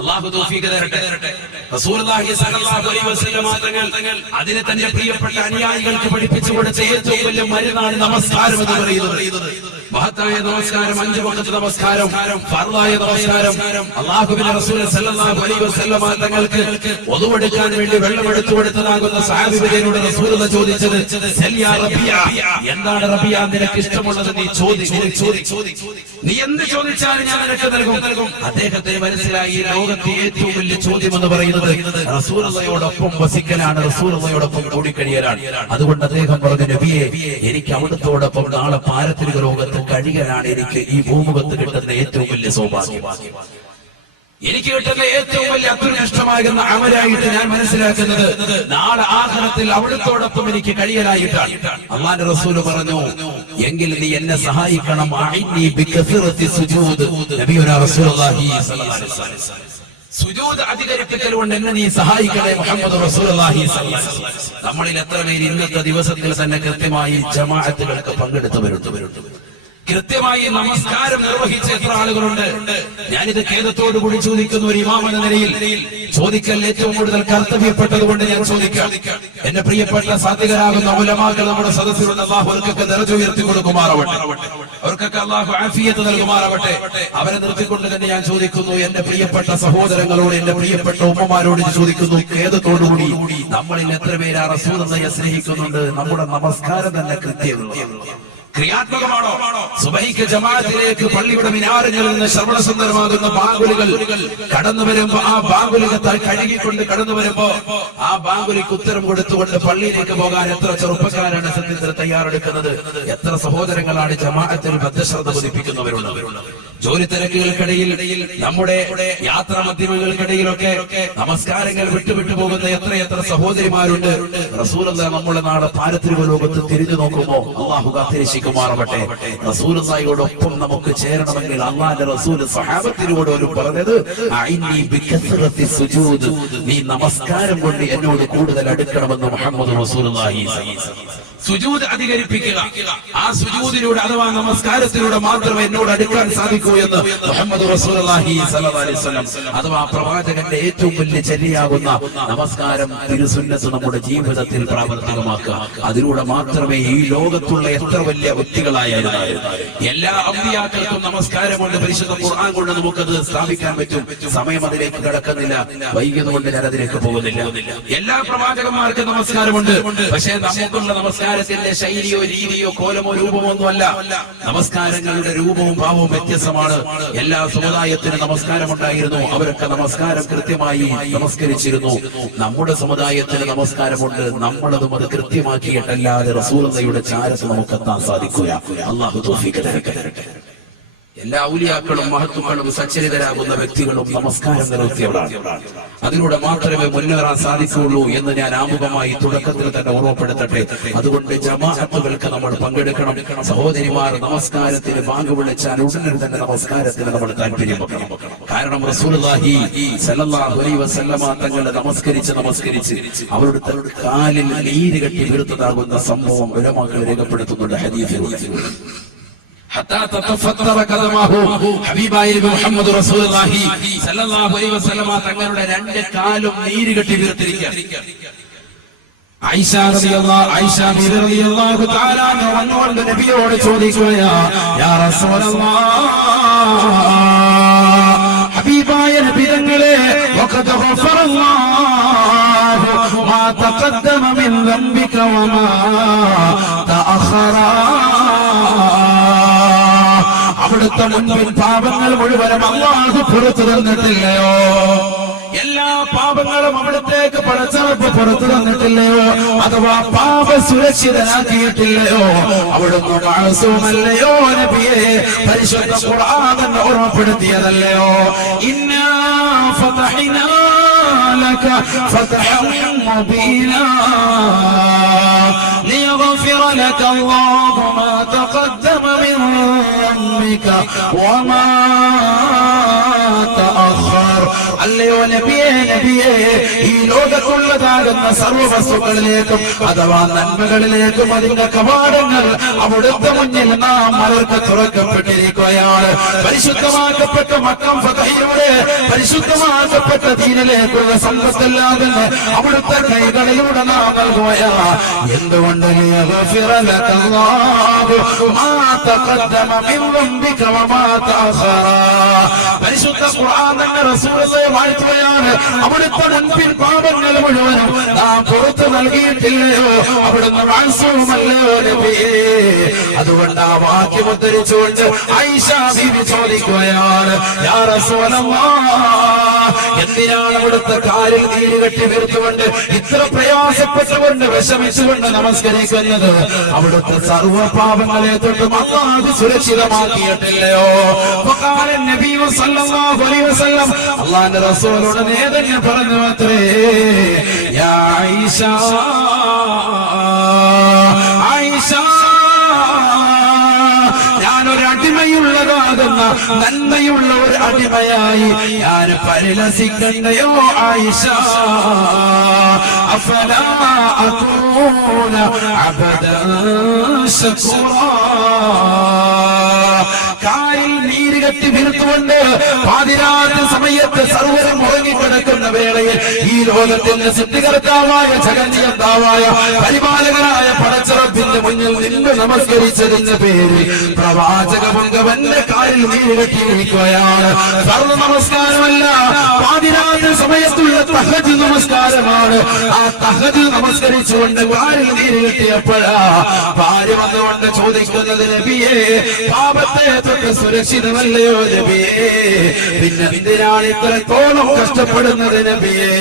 അല്ലാഹു തൗഫീഖ് തരട്ടെ. റസൂലുള്ളാഹി സ്വല്ലല്ലാഹു അലൈഹി വസല്ലം തങ്ങൾ അതിനെ തന്റെ പ്രിയപ്പെട്ട അനുയായികൾക്ക് പഠിപ്പിച്ചു കൊടുത്ത ഏറ്റവും വലിയ മരുന്നാണ് നമസ്കാരം എന്ന് പറയുന്നത്. മഹത്തായ നമസ്കാരം, 5 വഖത്ത് നമസ്കാരം, ഫർളായ നമസ്കാരം. അല്ലാഹുവിന്റെ റസൂൽ സ്വല്ലല്ലാഹു അലൈഹി വസല്ലം തങ്ങൾക്ക് wuduവെടുക്കാൻ വേണ്ടി വെള്ളം എടുത്തു കൊടുത്തതാകുന്ന സഹാബികളോട് റസൂലുള്ളാഹി ചോദിച്ചത്, സല്യാ റബിയ, എന്താണ് റബിയ നിനക്ക് ഇഷ്ടമുള്ളത്? നീ നീ എന്ത് ചോദിച്ചാലും ഞാൻ നിനക്ക് നൽകും. അദ്ദേഹത്തിന് മനസ്സിലായി ഈ ലോകത്തെ ഏറ്റവും വലിയ ചോദ്യം എന്ന് പറയുന്നത് റസൂലുള്ളാഹിയോടൊപ്പം വസിക്കലാണ്, റസൂലുള്ളാഹിയോടൊപ്പം കൂടിക്കഴിയലാണ്. അതുകൊണ്ട് അദ്ദേഹം പറഞ്ഞു, നബിയെ, എനിക്ക് അവിടുത്തോടൊപ്പം നാളെ പാരത്രിക ലോകത്ത് കഴിയലാണ് എനിക്ക് ഈ ഭൂമുഖത്ത് കിട്ടുന്ന ഏറ്റവും വലിയ സൗഭാഗ്യം. എനിക്ക് കിട്ടുന്ന ഏറ്റവും വലിയ അത്യുന്നഷ്ടമാകുന്ന അമലായിട്ട് ഞാൻ മനസ്സിലാക്കുന്നത് നാളെ ആഖിറത്തിൽ അവിടുത്തോടൊപ്പം എനിക്ക് കഴിയലായിട്ടാണ്. അല്ലാഹുവിന്റെ റസൂൽ പറഞ്ഞു, എങ്കിൽ നീ എന്നെ സഹായിക്കണം. അഇന്നി ബികസറത്തി സുജൂദ്. നബിയുനാ റസൂലുള്ളാഹി സ്വല്ലല്ലാഹു അലൈഹി വസല്ലം സുജൂദ് അധികരിപ്പിക്കൽ കൊണ്ട് എന്നെ നീ സഹായിക്കണേ മുഹമ്മദ് റസൂലുള്ളാഹി സ്വല്ലല്ലാഹു അലൈഹി വസല്ലം. നമ്മളിൽ എത്ര പേര് ഇന്നത്തെ ദിവസത്തിൽ തന്നെ കൃത്യമായി ജമാഅത്തുകൾക്ക് പങ്കെടുത്തവരുണ്ട്? കൃത്യമായി നമസ്കാരം നിർവഹിച്ച എത്ര ആളുകളുണ്ട്? ഞാനിത് ഖേദത്തോടു കൂടി ചോദിക്കുന്ന ഒരു ഇമാം എന്ന നിലയിൽ ചോദിക്കൽ ഏറ്റവും കൂടുതൽ കർത്തവ്യപ്പെട്ടതുകൊണ്ട് ഞാൻ ചോദിക്കാം. എന്റെ പ്രിയപ്പെട്ട സാത്വികരാകുന്ന ഉലമാക്കൾ നമ്മുടെ സദസ്സിലുള്ള അല്ലാഹു അവർക്കൊക്കെ ദർജ ഉയർത്തി കൊടുക്കുമാറാവട്ടെ, അവർക്കൊക്കെ അല്ലാഹു ആഫിയത്ത് നൽകുമാറാവട്ടെ. അവരെ നിർത്തിക്കൊണ്ട് തന്നെ ഞാൻ ചോദിക്കുന്നു, എന്റെ പ്രിയപ്പെട്ട സഹോദരങ്ങളോട്, എന്റെ പ്രിയപ്പെട്ട ഉമ്മമാരോട് ചോദിക്കുന്നു, ഖേദത്തോടുകൂടി നമ്മളിൽ എത്ര പേര് റസൂലുള്ളാഹിയെ സ്നേഹിക്കുന്നുണ്ട്? നമ്മുടെ നമസ്കാരം തന്നെ ക്രിയാത്മകമാണോ? സുബഹിക്ക് ജമാഅത്തിലേക്ക് പള്ളിയുടെ മിനാറുകളിൽ നിന്ന് ശ്രവണസുന്ദരമാകുന്ന ബാങ്കുലികൾ കടന്നു വരുമ്പോ ആ ബാങ്കുലികൾ കഴുകിക്കൊണ്ട് കടന്നു വരുമ്പോ ആ ബാങ്കുലിക്ക് ഉത്തരം കൊടുത്തുകൊണ്ട് പള്ളിയിലേക്ക് പോകാൻ എത്ര ചെറുപ്പക്കാരാണ് സത്യത്തിൽ തയ്യാറെടുക്കുന്നത്? എത്ര സഹോദരങ്ങളാണ് ജമാഅത്തിൽ ബദ്ധശ്രദ്ധ പതിപ്പിക്കുന്നവരുള്ളത്? ജോലി തിരക്കുകൾക്കിടയിൽ, നമ്മുടെ യാത്രാ മാധ്യമങ്ങൾക്കിടയിലൊക്കെ നമസ്കാരങ്ങൾ വിട്ടുവിട്ടു പോകുന്ന എത്രയെത്ര സഹോദരിമാരുണ്ട്. റസൂലുള്ളാഹി നമ്മുടെ നാട് പാരത്രിക ലോകത്ത് തിരിഞ്ഞു നോക്കുമ്പോ അല്ലാഹു കാത്തിരക്ഷിക്കുമാറാവട്ടെ. റസൂലുള്ളാഹിയോടൊപ്പം നമുക്ക് ചേരണമെങ്കിൽ അല്ലാഹുവിന്റെ റസൂൽ സ്വഹാബത്തിനോട് ഒരു പറഞ്ഞത്, അഇന്നി ബികസ്റത്തി സുജൂദ്, നീ നമസ്കാരം കൊണ്ട് എന്നോട് കൂടുതൽ അടുക്കണമെന്ന് മുഹമ്മദ് റസൂലുള്ളാഹി സ്വല്ലല്ലാഹു അലൈഹി വസല്ലം. സുജൂദ് അധികരിപ്പിക്കുക. ആ സുജൂദിലൂടെ അഥവാ നമസ്കാരത്തിലൂടെ മാത്രമേ എന്നോട് അടുക്കാൻ സാധിക്കൂ എന്ന് മുഹമ്മദ് റസൂലുള്ളാഹി സ്വല്ലല്ലാഹു അലൈഹി വസല്ലം. അഥവാ പ്രവാചകന്റെ ഏറ്റവും വലിയ ചര്യയാകുന്ന നമസ്കാരം, തിരുസുന്നത്ത് നമ്മുടെ ജീവിതത്തിൽ പ്രാവർത്തികമാക്കുക. അതിലൂടെ മാത്രമേ ഈ ലോകത്തുള്ള എത്ര വലിയ വ്യക്തികളായാലും എല്ലാ അമ്പിയാക്കൾക്കും നമസ്കാരമുണ്ട്. പരിശുദ്ധ ഖുർആൻ കൊണ്ട് നമുക്കത് സ്ഥാപിക്കാൻ പറ്റും. സമയം അതിലേക്ക് കടക്കുന്നില്ല, വൈകിയതുകൊണ്ട് ഞാൻ അതിലേക്ക് പോകുന്നില്ല. എല്ലാ പ്രവാചകന്മാർക്കും നമസ്കാരമുണ്ട്. പക്ഷേ നമുക്കുള്ള നമസ്കാരത്തിന്റെ ശൈലിയോ രീതിയോ കോലമോ രൂപമോ ഒന്നുമല്ല. നമസ്കാരങ്ങളുടെ രൂപവും ഭാവവും വ്യത്യസ്തമാണ്. എല്ലാ സമുദായത്തിനും നമസ്കാരമുണ്ടായിരുന്നു. അവരൊക്കെ നമസ്കാരം കൃത്യമായി നമസ്കരിച്ചിരുന്നു. നമ്മുടെ സമുദായത്തിന് നമസ്കാരമുണ്ട്. നമ്മളതും അത് കൃത്യമാക്കിയിട്ടല്ലാതെ റസൂലുള്ളാഹിയുടെ ചാരത്ത് നമുക്കെത്താൻ സാധിക്കില്ല. അല്ലാഹു തൗഫീഖ് തരട്ടെ. എല്ലാ ഔലിയാക്കളും മഹത്തുക്കളും സച്ചരിതരാകുന്ന വ്യക്തികളും നമസ്കാരം നിർത്തിയവരാണ്. അതിലൂടെ മാത്രമേ മുന്നേറാൻ സാധിക്കുകയുള്ളൂ എന്ന് ഞാൻ ആമുഖമായി തുടക്കത്തിൽ തന്നെ ഓർമ്മപ്പെടുത്തട്ടെ. അതുകൊണ്ട് ജമാഅത്തുകൾക്ക് നമ്മൾ പങ്കെടുക്കണം. സഹോദരിമാർ നമസ്കാരത്തിന് ബാങ്ക് വിളിച്ചാൽ ഉടനെ തന്നെ നമസ്കാരത്തിന് നമ്മൾ താല്പര്യം വെക്കണം. കാരണം റസൂലുള്ളാഹി സ്വല്ലല്ലാഹു അലൈഹി വസല്ലമ തങ്ങൾ നമസ്കരിച്ച് അവരുടെ കാലിൽ നീര് കെട്ടി വീർത്തതാകുന്ന സംഭവം ഉലമാക്കൾ രേഖപ്പെടുത്തുന്നുണ്ട് ഹദീസിൽ. ഹബീബായ മുഹമ്മദ് റസൂലുള്ളാഹി സ്വല്ലല്ലാഹു അലൈഹി വസല്ലമ തങ്ങളുടെ രണ്ട് കാലും നീര് കെട്ടി വീർത്തിരിക്കുക. ആയിഷ റളിയല്ലാഹു തആല വന്നുകൊണ്ട് നബിയോട് ചോദിക്കുകയാ, യാ റസൂലല്ലാഹ്, ഹബീബായ നബി തങ്ങളെ, വഖദ് ഗഫറല്ലാഹു മാ തഖദ്ദമ മിൻ ദംബിക വമാ തഅഖറ, അവിടുത്തെ മുൻപിൻ പാപങ്ങൾ മുഴുവനും അല്ലാഹു പുറത്തു തന്നിട്ടില്ലയോ? എല്ലാ പാപങ്ങളും അവിടത്തേക്ക് പടച്ചറപ്പ് പുറത്തു തന്നിട്ടില്ലയോ? അഥവാ പാപ സുരക്ഷിതനാക്കിയിട്ടില്ലയോ? അവിടുന്ന് മഅസൂമല്ലയോ നബിയെ? പരിശുദ്ധ ഖുർആൻ ഓർമ്മപ്പെടുത്തിയതല്ലയോ? ഇന്നാ ഫതഹ്നാ ലക ഫതഹൻ മുബീനാ ലിയഗ്ഫിറ ലക അല്ലാഹു മാ തഖദ്ദമ മിൻ ദംബിക വമാ തഅഖർ. അല്ലയോ നബിയേ, ഈ ലോകത്തുള്ളതാകുന്ന സർവ്വ വസ്തുക്കളിലേക്കും അഥവാ നന്മകളിലേക്കും അതിന്റെ കവാടങ്ങൾ അവിടുത്തെ മുന്നിൽ നാം അവർക്ക് തുറക്കപ്പെട്ടിരിക്കുകയാണ്. പരിശുദ്ധമാക്കപ്പെട്ട മക്കം ഫതഹിലൂടെ പരിശുദ്ധമാക്കപ്പെട്ട ദീനിലേക്കുള്ള സമ്പത്തെല്ലാം തന്നെ അവിടുത്തെ കൈകളിലൂടെ നാം നൽകുകയാ. എന്തുകൊണ്ട്? ലിയഗ്ഫിറ ലക അല്ലാഹു മാ തഖദ്ദമ മിൻ ദംബിക വമാ തഅഖറ. പരിശുദ്ധ ഖുർആൻ തന്നെ റസൂലുള്ളാഹിയെ വാഴ്ത്തുകയാണ്. അവിടുത്തെ മുൻപിൻ പാപങ്ങൾ മുഴുവനും നാം പുറത്തു നൽകിയിട്ടില്ലയോ? അവിടുന്ന് മഅസൂമല്ലയോ നബിയേ? അതുകൊണ്ട് ആ വാക്യം ഉദ്ധരിച്ചുകൊണ്ട് ആയിഷ ബീവി ചോദിക്കുകയാണ്, യാ റസൂലല്ലാഹ്, എന്തിനാണ് അവിടുത്തെ കാലിൽ നീര് കെട്ടി വീർത്തുകൊണ്ട് ഇത്ര പ്രയാസപ്പെട്ടുകൊണ്ട് വിഷമിച്ചുകൊണ്ട് നമസ്കരിക്കുന്നത്? അവിടുത്തെ സർവ്വ പാപങ്ങളെ തൊട്ടും അല്ലാഹു സുരക്ഷിതമാക്കിയിട്ടില്ലയോ? ഫഖാല നബി സല്ലല്ലാഹു അലൈഹി വസല്ലം, അല്ലാഹുവിന്റെ റസൂലോട് നേതന്നെ പറഞ്ഞു അത്രേ, യാ ആയിഷ, ഞാനൊരു അടിമയുള്ളതാകുന്ന നന്മയുള്ള ഒരു അടിമയായി ഞാൻ പരിലസിക്കണ്ടയോ ആയിഷ? അഫലാ അകൂന അബദൻ ശകൂറാ. കാലിൽ നീര് കെട്ടി വീർത്തുകൊണ്ട് പാതിരാത്രി സമയത്ത് സർവ്വരും ഉറങ്ങിക്കിടക്കുന്ന വേളയിൽ ഈ ലോകത്തിന്റെ സൃഷ്ടികർത്താവായ ജഗന്നിയന്താവായ പരിപാലകനായ പടച്ചറപ്പിന്റെ മുന്നിൽ നിന്ന് നമസ്കരിച്ചതിന്റെ പേര് പ്രവാചക പൊങ്കവന്റെ കാലിൽ നീര് കെട്ടിയിരിക്കുകയാണ്. സർവ്വ നമസ്കാരമല്ല, പാതിരാത്രി സമയത്തുള്ള തഹജ്ജുദ് നമസ്കാരമാണ്. ആ തഹജ്ജുദ് നമസ്കരിച്ചുകൊണ്ട് കാലിൽ നീര് കെട്ടിയപ്പോഴാ ഭാര്യ വന്നുകൊണ്ട് ചോദിക്കുന്നത്, നബിയേ പാപത്തെ തൊട്ട് സുരക്ഷിതമല്ലയോ നബിയേ, പിന്നെ എന്തിനാണ് ഇത്രത്തോളം കഷ്ടപ്പെടുന്നത് നബിയേ?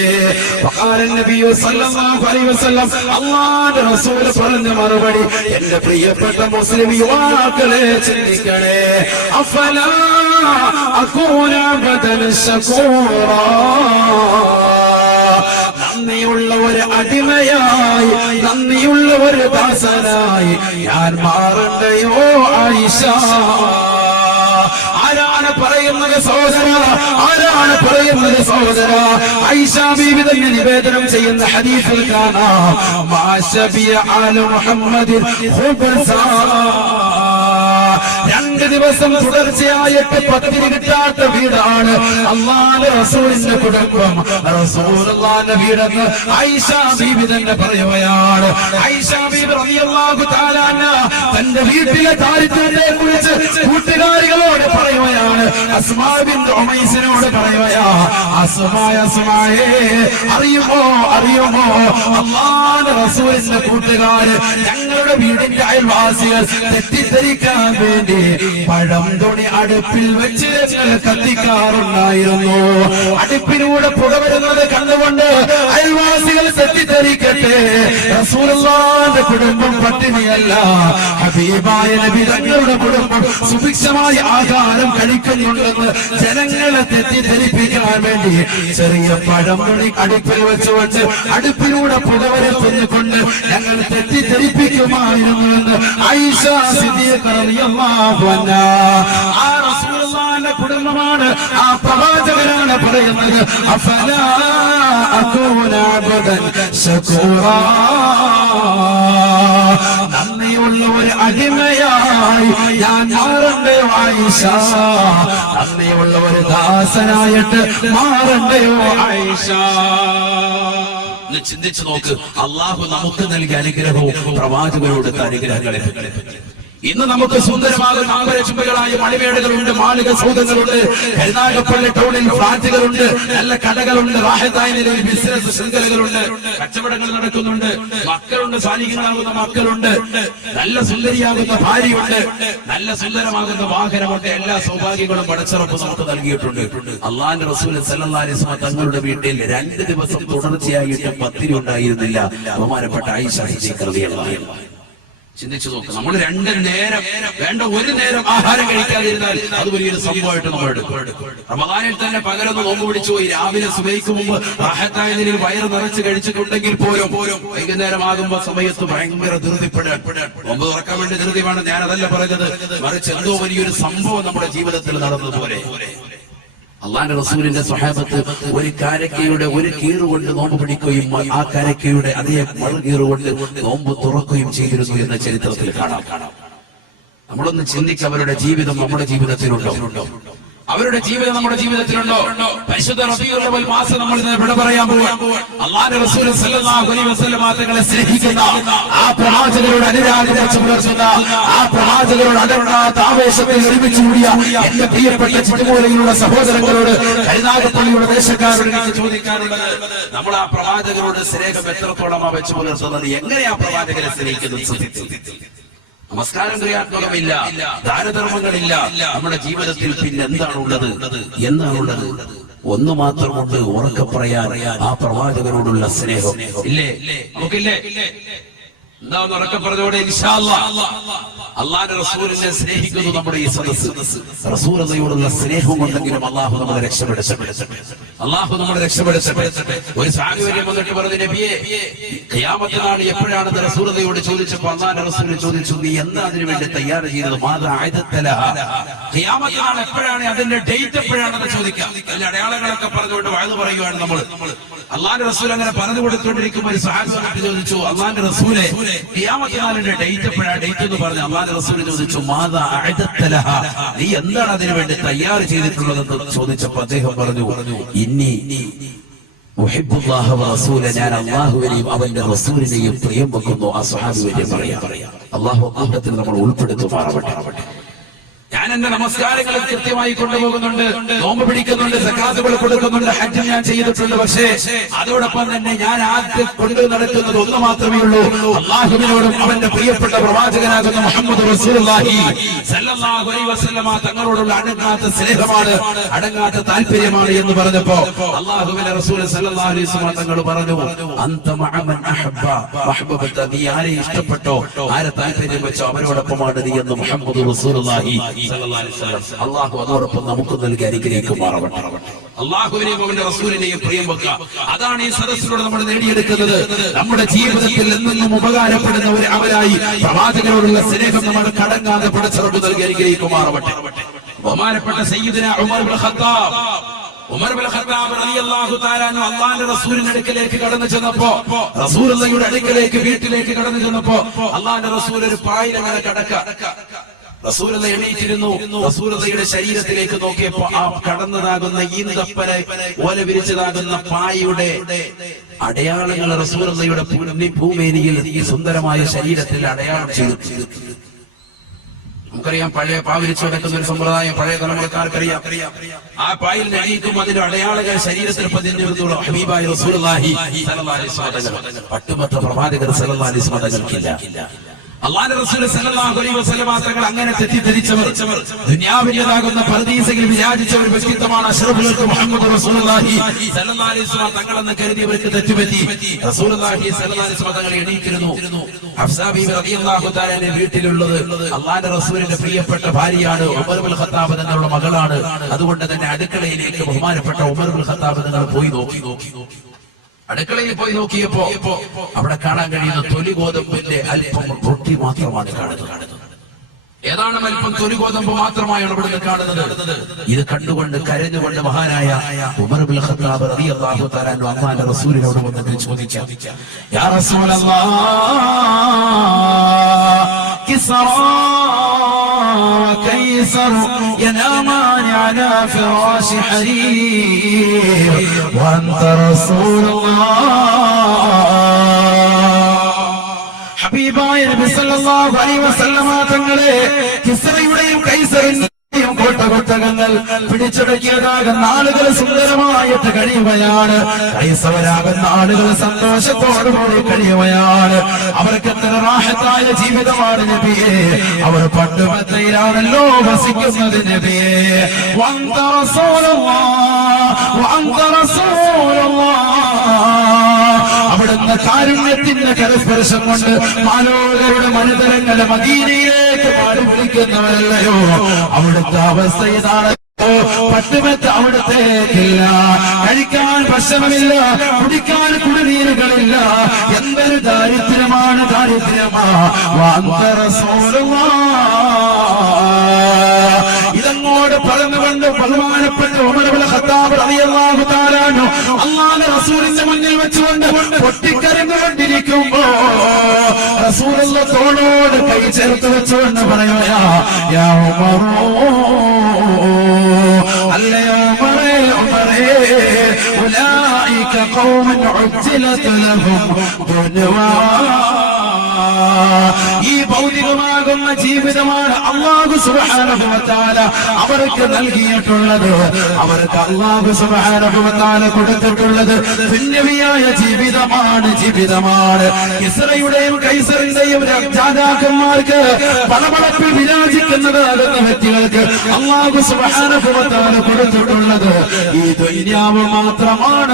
നബിയോ സല്ലല്ലാഹു അലൈഹി വസല്ലം അല്ലാഹുവിന്റെ റസൂൽ പറഞ്ഞ മറുപടി, എന്റെ പ്രിയപ്പെട്ട മുസ്ലിം യുവാക്കളെ ചിന്തിക്കണേ. അഫലാ അകൂന അബ്ദൻ ശകൂറാ, നന്ദിയുള്ള ഒരു അടിമയായി, നന്ദിയുള്ള ഒരു ദാസനായി ഞാൻ മാറണ്ടയോ ആയിഷ? ആരാണ് പറയുന്നത് സഹോദര? ആരാണ് പറയുന്നത് സഹോദര? ആയിഷ ബീവി തന്നെ നിവേദനം ചെയ്യുന്ന ഹദീസിൽ കാണാം, മാ ശബിയ ആലു മുഹമ്മദിൻ ഖുബ്സാ. 2 ദിവസം തുടർച്ചയായിട്ട് പത്തിരി കിട്ടാത്ത വീടാണ് അല്ലാഹുവിന്റെ റസൂലിന്റെ കുടുംബം. റസൂലുള്ളാഹിന്റെ വീടെന്ന് ആയിഷ ബീവി തന്നെ പറയുകയാണ്. ആയിഷ ബീവി റളിയല്ലാഹു തആല അൻഹാ തന്റെ വീട്ടിലെ ദാരിദ്ര്യത്തെ കുറിച്ച് കൂട്ടുകാരികളോട് പറയുകയാണ്. അസ്മാ ബിൻത് ഉമൈസിനോട് പറയുകയാ, അസ്മായേ അറിയുമോ അല്ലാഹുവിന്റെ റസൂലിന്റെ കൂട്ടുകാര് ഞങ്ങളുടെ വീടിന്റെ അയൽവാസികൾ തെറ്റിദ്ധരിക്കാൻ വേണ്ടി പഴം തുണി അടുപ്പിൽ വെച്ച് കത്തിക്കാറുണ്ടായിരുന്നു. അടുപ്പിലൂടെ പുക വരുന്നത് കണ്ടുകൊണ്ട് അയൽവാസികൾ തെറ്റിദ്ധരിക്കട്ടെ, റസൂലുള്ളാഹിന്റെ കുടുംബം പട്ടിണിയല്ല, ഹബീബായ നബി തങ്ങളുടെ കുടുംബം സുഭിക്ഷമായ ആഹാരം കഴിക്കുന്നുണ്ടെന്ന് ജനങ്ങളെ തെറ്റിദ്ധരിപ്പിക്കാൻ വേണ്ടി ചെറിയ പഴം തുണി അടുപ്പിൽ വെച്ചുകൊണ്ട് അടുപ്പിലൂടെ പുക വരുത്തുന്നുകൊണ്ട് ഞങ്ങൾ തെറ്റിദ്ധരിപ്പിക്കുമായിരുന്നുവെന്ന് ആയിഷ സിദ്ദീഖ റളിയല്ലാഹു അൻഹാ. ആ റസൂലുള്ളാഹിന്റെ കുടുംബമാണ്, ആ പ്രവാചകനാണ് പറയുന്നത്, അഫലാ അകൂന അബ്ദൻ ശകൂറാ, നന്ദിയുള്ള ഒരു അടിമയായി ഞാൻ മാറണ്ടയോ ആയിഷ? നന്ദിയുള്ള ഒരു ദാസനായിട്ട് മാറണ്ടയോ ആയിഷ? ചിന്തിച്ചു നോക്ക്, അള്ളാഹു നമുക്ക് നൽകിയ അനുഗ്രഹവും പ്രവാചകരോട് അനുഗ്രഹങ്ങളെ. ഇന്ന് നമുക്ക് സുന്ദരമാകുന്ന ആംബരചുംബികളായ മണിമേടുകളുണ്ട്, മാളിക സൗധങ്ങളുണ്ട്, കരുനാഗപ്പള്ളി ടൗണിൽ ഫ്ലാറ്റുകളുണ്ട്, നല്ല കടകളുണ്ട്, റാഹത്തായ നിലയിൽ ബിസിനസ് ശൃംഖലകളുണ്ട്, കച്ചവടങ്ങൾ നടക്കുന്നുണ്ട്, മക്കളുണ്ട്, സാലിഹ്യങ്ങളാകുന്ന മക്കളുണ്ട്, നല്ല സുന്ദരിയാകുന്ന ഭാര്യയുണ്ട്, നല്ല സുന്ദരമാകുന്ന വാഹനമുണ്ട്. എല്ലാ സൗഭാഗ്യങ്ങളും പടച്ചിറപ്പ് നമുക്ക് നൽകിയിട്ടുണ്ട്. അള്ളാഹുവിന്റെ റസൂൽ സല്ലല്ലാഹു അലൈഹി വസല്ലം തങ്ങളുടെ വീട്ടിൽ 2 ദിവസം തുടർച്ചയായിട്ട് പത്തിരി ഉണ്ടായിരുന്നില്ല. ബഹുമാനപ്പെട്ട ആയിഷ സിദ്ദീഖ റളിയല്ലാഹു അൻഹ. ചിന്തിച്ചു നോക്ക്, നമ്മൾ 2 നേരം വേണ്ട 1 നേരം ആഹാരം കഴിക്കാതിരുന്നാൽ അത് വലിയൊരു സംഭവമായിട്ട് നമ്മൾ എടുക്കും. റമദാനിൽ തന്നെ പകരൊന്ന് നോമ്പ് പിടിച്ചു പോയി, രാവിലെ സുബഹിക്ക് മുമ്പ് റാഹത്തായ നിലയിൽ വയറ് നിറച്ച് കഴിച്ചിട്ടുണ്ടെങ്കിൽ പോലും വൈകുന്നേരം ആകുമ്പോ സമയത്ത് ഭയങ്കര ധൃതിപ്പെടാൻ, നോമ്പ് തുറക്കാൻ വേണ്ടി ധൃതി വേണം. ഞാൻ അതല്ല പറഞ്ഞത്, മറിച്ച് എന്തോ വലിയൊരു സംഭവം നമ്മുടെ ജീവിതത്തിൽ നടന്നതുപോലെ. അള്ളാന്റെ റസൂലിന്റെ സ്വഹാബത്ത് ഒരു കാരക്കയുടെ ഒരു കീറുകൊണ്ട് നോമ്പ് പിടിക്കുകയും ആ കാരക്കയുടെ അതേ മറുകീറുകൊണ്ട് നോമ്പ് തുറക്കുകയും ചെയ്തിരുന്നു എന്ന ചരിത്രത്തിൽ കാണാം. നമ്മളൊന്ന് ചിന്തിക്കുക, അവരുടെ ജീവിതം നമ്മുടെ ജീവിതത്തിലുണ്ടോ? അവരുടെ ജീവിതം നമ്മുടെ ജീവിതത്തിലുണ്ടോ? പരിശുദ്ധ റബീഉൽ അവ്വൽ മാസം നമ്മൾ വിട പറയാൻ പോവുകയാണ്. അല്ലാഹുവിന്റെ റസൂൽ സല്ലല്ലാഹു അലൈഹി വസല്ലം തങ്ങളെ സ്നേഹിക്കുന്ന, ആ പ്രവാചകരോട് അനുരാഗം വെച്ച് പുലർത്തുന്ന, ആ പ്രവാചകരോട് അടങ്ങാത്ത ആവേശത്തിൽ ഒരുമിച്ച് കൂടിയ എന്റെ പ്രിയപ്പെട്ട ചുറ്റുമൂലയിലുള്ള സഹോദരങ്ങളോട്, കരുനാഗപ്പള്ളിയുടെ ദേശക്കാരോട് എനിക്ക് ചോദിക്കാനുള്ളത്, നമ്മൾ ആ പ്രവാചകരോട് സ്നേഹം എത്രത്തോളമാ വെച്ച് പുലർത്തുന്നത്? എങ്ങനെയാ പ്രവാചകരെ സ്നേഹിക്കുന്നത്? നമസ്കാരം ക്രിയാത്മകമില്ല, ദാനധർമ്മങ്ങളില്ല, നമ്മുടെ ജീവിതത്തിൽ പിന്നെ എന്താണുള്ളത്? ഒന്ന് മാത്രമുണ്ട്, ഉറക്കെ പറയാൻ ആ പ്രവാചകരോടുള്ള സ്നേഹം. ഇല്ലേ? നമുക്കില്ലേ? എന്താന്ന് ഉറക്കെ പറഞ്ഞോടെ ഇൻഷാ അല്ലാഹ്. അല്ലാഹുവിന്റെ റസൂലിനെ സ്നേഹിക്കുന്നു നമ്മുടെ ഈ സദസ്സ്. റസൂലിനോടുള്ള സ്നേഹം ഉണ്ടെങ്കിലും അല്ലാഹു നമ്മളെ രക്ഷപ്പെടുത്തട്ടെ. അല്ലാഹു നമ്മളെ രക്ഷപ്പെടുത്തട്ടെ. ഒരു സാഹചര്യം വന്നിട്ട് പറഞ്ഞു, നബിയേ ഖിയാമത്ത് നാൾ എപ്പോഴാണെന്ന് റസൂലിനോട് ചോദിച്ചപ്പോൾ അല്ലാഹുവിന്റെ റസൂൽ ചോദിച്ചു, നീ എന്താ അതിനു വേണ്ടി തയ്യാർ ചെയ്തത്? മാദാ അഅദത്തലഹ, ഖിയാമത്ത് നാൾ എപ്പോഴാണ്, അതിന്റെ ഡേറ്റ് എപ്പോഴാണെന്ന് ചോദിക്കാം. അല്ല അടയാളങ്ങളൊക്കെ പറഞ്ഞുകൊണ്ട് വാഴ്ന്നു പറയുകയാണ് നമ്മൾ. അല്ലാഹുവിന്റെ റസൂൽ അങ്ങനെ പറഞ്ഞു കൊടുത്തുകൊണ്ടിരിക്കുമ്പോൾ ഒരു സഹാബി ചോദിച്ചു, അല്ലാഹുവിന്റെ റസൂലേ ഖിയാമത്ത് നാളിന്റെ ഡേറ്റ് എപ്പോഴാണ്? ഡേറ്റ് എന്ന് പറഞ്ഞ് അല്ലാഹുവിന്റെ റസൂൽ ചോദിച്ചു, മാദാ അഅദത്ത ലഹ, നീ എന്താണ് അതിനു വേണ്ടി തയ്യാർ ചെയ്തിട്ടുള്ളതെന്ന് ചോദിച്ചപ്പോൾ അദ്ദേഹം പറഞ്ഞു, ഇന്നി ഉഹിബ്ബുല്ലാഹ വറസൂല, ഞാൻ അല്ലാഹുവിനെയും അവന്റെ റസൂലിനെയും പ്രിയം വെക്കുന്നു. ആ സ്വഹാബിയെ പറയാം, അല്ലാഹു കൂട്ടത്തിൽ നമ്മൾ ഉൾപ്പെടുത്തുമാറാവട്ടെ. ഞാൻ എന്റെ നമസ്കാരങ്ങൾ കൃത്യമായി കൊണ്ടുപോകുന്നുണ്ട്, നോമ്പ് പിടിക്കുന്നുണ്ട്, സക്കാത്തുകൾ കൊടുക്കുന്നുണ്ട്, ഹജ്ജ് ഞാൻ ചെയ്തിട്ടുണ്ട്. പക്ഷേ അതോടൊപ്പം തന്നെ ഞാൻ ആദ്യം കൊണ്ടു നടക്കുന്നത് ഒന്ന് മാത്രമേ ഉള്ളൂ, അല്ലാഹുവിനോടും അവന്റെ പ്രിയപ്പെട്ട പ്രവാചകനാകുന്ന മുഹമ്മദ് റസൂലുള്ളാഹി സ്വല്ലല്ലാഹു അലൈഹി വസല്ലമ തങ്ങളോടുള്ള അടങ്ങാത്ത സ്നേഹമാണ്, അടങ്ങാത്ത താല്പര്യമാണ് എന്ന് പറഞ്ഞപ്പോ അല്ലാഹുവിന്റെ റസൂൽ സ്വല്ലല്ലാഹു അലൈഹി വസല്ലമ തങ്ങൾ പറഞ്ഞു, അന്ത മഅമൻ അഹബ്ബ മഹ്ബബത, നീ ആരെ ഇഷ്ടപ്പെട്ടോ, ആരെ താല്പര്യം വെച്ചോ അവരോടൊപ്പമാണ് നീ എന്ന് മുഹമ്മദ് റസൂലുള്ളാഹി അള്ളാഹു അതോടൊപ്പം നമുക്ക് നൽകി അനുഗ്രഹിക്കുമാറാവട്ടെ. അള്ളാഹുവിനെയും അവന്റെ റസൂലിനെയും പ്രിയം വെക്കുക, അതാണ് ഈ സദസ്സിലൂടെ നമ്മൾ നേടിയെടുക്കുന്നത്. നമ്മുടെ ജീവിതത്തിൽ എന്നും ഉപകാരപ്പെടുന്ന ഒരു അവരായി പ്രവാചകരോടുള്ള സ്നേഹം നമ്മൾ കടങ്ങാതെ പടച്ചറബ് നൽകി അനുഗ്രഹിക്കുമാറാവട്ടെ. ബഹുമാനപ്പെട്ട സയ്യിദുനാ ഉമർ ഇബ്നുൽ ഖത്താബ് റളിയല്ലാഹു തആല അൻഹു അല്ലാഹുവിന്റെ റസൂലിന്റെ അടുക്കലേക്ക് കടന്നു ചെന്നപ്പോ, റസൂലുള്ളാഹിയുടെ അടുക്കലേക്ക് വീട്ടിലേക്ക് കടന്നു ചെന്നപ്പോ അല്ലാഹുവിന്റെ റസൂൽ ഒരു പായിൽ അങ്ങനെ റസൂലുള്ളാഹി എണീറ്റിരുന്നു. റസൂലുള്ളാഹിയുടെ ശരീരത്തിലേക്ക് നോക്കിയപ്പോ ആ കടന്നതാകുന്ന ഈന്തപ്പന ഓല വിരിച്ചതാകുന്ന പായയുടെ അടയാളങ്ങൾ റസൂലുള്ളാഹിയുടെ ഭൂമേനിയിൽ ഈ സുന്ദരമായ ശരീരത്തിൽ അടയാളം ചെയ്തു. നമുക്കറിയാം, പഴയ പാവിരിച്ചു കിടക്കുന്ന ഒരു സമ്പ്രദായം പഴയ തലമുറക്കാർക്കറിയാം. ആ പായിൽ എണീക്കും അതിന്റെ അടയാളങ്ങൾ ശരീരത്തിൽ പതിഞ്ഞിരുന്നുള്ള ഹബീബായ റസൂലുള്ളാഹി സ്വല്ലല്ലാഹു അലൈഹി വസല്ലം പട്ടുമറ്റ പ്രവാചകർ സ്വല്ലല്ലാഹു അലൈഹി വസല്ലമക്കില്ല. അല്ലാഹുവിന്റെ റസൂൽ സ്വല്ലല്ലാഹു അലൈഹി വസല്ലം തങ്ങൾ അങ്ങനെ തെറ്റിദ്ധരിച്ചവർ, ദുനിയാവിലേതാകുന്ന പർദീസയിൽ വിരാജിച്ച ഒരു വ്യക്തിത്വമാണ് അഷ്റഫുൽ ഖൽഖ് മുഹമ്മദ് റസൂലുള്ളാഹി സ്വല്ലല്ലാഹു അലൈഹി വസല്ലം തങ്ങളെന്ന് കരുതിയവർക്ക് തെറ്റുപറ്റി. റസൂലുള്ളാഹി സ്വല്ലല്ലാഹു അലൈഹി വസല്ലം തങ്ങൾ എണീറ്റിരുന്നു. ഹഫ്സ ബീവി റളിയല്ലാഹു തആല വീട്ടിലുള്ളത് അല്ലാഹുവിന്റെ റസൂലിന്റെ പ്രിയപ്പെട്ട ഭാര്യയാണ്, ഉമർ ഇബ്നുൽ ഖത്താബ് എന്നുള്ള മകളാണ്. അതുകൊണ്ട് തന്നെ അടുക്കളയിലേക്ക് ബഹുമാനപ്പെട്ട ഉമർ ഇബ്നുൽ ഖത്താബ് തങ്ങൾ പോയി നോക്കി. അടുക്കളയിൽ പോയി നോക്കിയപ്പോ അവിടെ കാണാൻ കഴിയുന്ന തൊലി ഗോതമ്പിന്റെ അല്പം റൊട്ടി മാത്രമാണ് കാണുന്നത്. ഏതാണ് അല്പം തൊലി ഗോതമ്പ് മാത്രമായാണ് ഇവിടുന്ന് കാണുന്നത്. ഇത് കണ്ടുകൊണ്ട് കരഞ്ഞുകൊണ്ട് മഹാനായ ഉമർ ഇബ്നുൽ ഖത്താബ് റളിയല്ലാഹു തആല അൻഹു അല്ലാഹുവിന്റെ റസൂലിനോട് വന്നിട്ട് ചോദിച്ചു, യാ റസൂലല്ലാഹ്, കിസ്റാ وكيسر ينامان على فراش حرير وأنت رسول الله. ഹബീബായ നബി സല്ലല്ലാഹു അലൈഹി വസല്ലമ തങ്ങളെ കിസ്റയുടെയും കൈസറിന്റെയും കോട്ടകൊട്ടകങ്ങൾ പിടിച്ചടക്കിയതാകുന്ന ആളുകൾ സുന്ദരമായിട്ട് കഴിയുകയാണ്. കൈസവരാകുന്ന ആളുകൾ സന്തോഷത്തോടുകൂടി കഴിയുകയാണ്. അവർക്ക് എത്ര റാഹത്തായ ജീവിതമാണ് നബിയെ. അവർ പട്ടുമത്തയിലാണല്ലോ വസിക്കുന്നത് നബിയെ. വഅൻത റസൂലുള്ളാഹ് വഅൻത റസൂലുള്ളാഹ്. അവിടുന്ന് കാരുണ്യത്തിന്റെ കരസ്പർശം കൊണ്ട് മാലോകരുടെ മനുതരങ്ങളെ മദീനയിലേക്ക് മാറി വിളിക്കുന്നവരല്ലയോ. അവിടുത്തെ അവസ്ഥ ഇതാണ്. പട്ടുമെത്ത് അവിടുത്തേക്കില്ല, കഴിക്കാൻ ഭക്ഷണമില്ല, കുടിക്കാൻ കുടിനീരുകളില്ല. എന്തൊരു ദാരിദ്ര്യമാണ്, ഇതങ്ങോട് പറഞ്ഞുകൊണ്ട് ബഹുമാനപ്പെട്ട ഉമർ ഇബ്നുൽ ഖത്താബ് റളിയല്ലാഹു തആല അൻഹു അല്ലാഹുവിന്റെ റസൂലിന്റെ മുന്നിൽ വെച്ചുകൊണ്ട് പൊട്ടിക്കരഞ്ഞുകൊണ്ടിരിക്കുമ്പോ റസൂലുള്ളാഹി തോളോട് കൈ ചേർത്ത് വെച്ചുകൊണ്ട് പറയുകയാ, യാ ഉമർ, അല്ലയോ ഉമറേ, ഉമറേ, ഉലൈക ഖൗമുൻ ഉജ്ജിലത് ലഹും ദുനിയാ. ഈ ഭൗതികമാകുന്ന ജീവിതമാണ് അല്ലാഹു സുബ്ഹാനഹു വ തആല അവർക്ക് നൽകിയിട്ടുള്ളത്. അവർക്ക് അല്ലാഹു സുബ്ഹാനഹു വ തആല കൊടുത്തിട്ടുള്ളത് ദുനിയാവിയായ ജീവിതമാണ്. കിസ്റയുടെയും കൈസറിന്റെയും രാജാക്കന്മാർക്ക് പളപളപ്പിൽ വിരാജിക്കുന്നതാകുന്ന വ്യക്തികൾക്ക് അല്ലാഹു സുബ്ഹാനഹു വ തആല കൊടുത്തിട്ടുള്ളത് ഈ ദുനിയാവ് മാത്രമാണ്.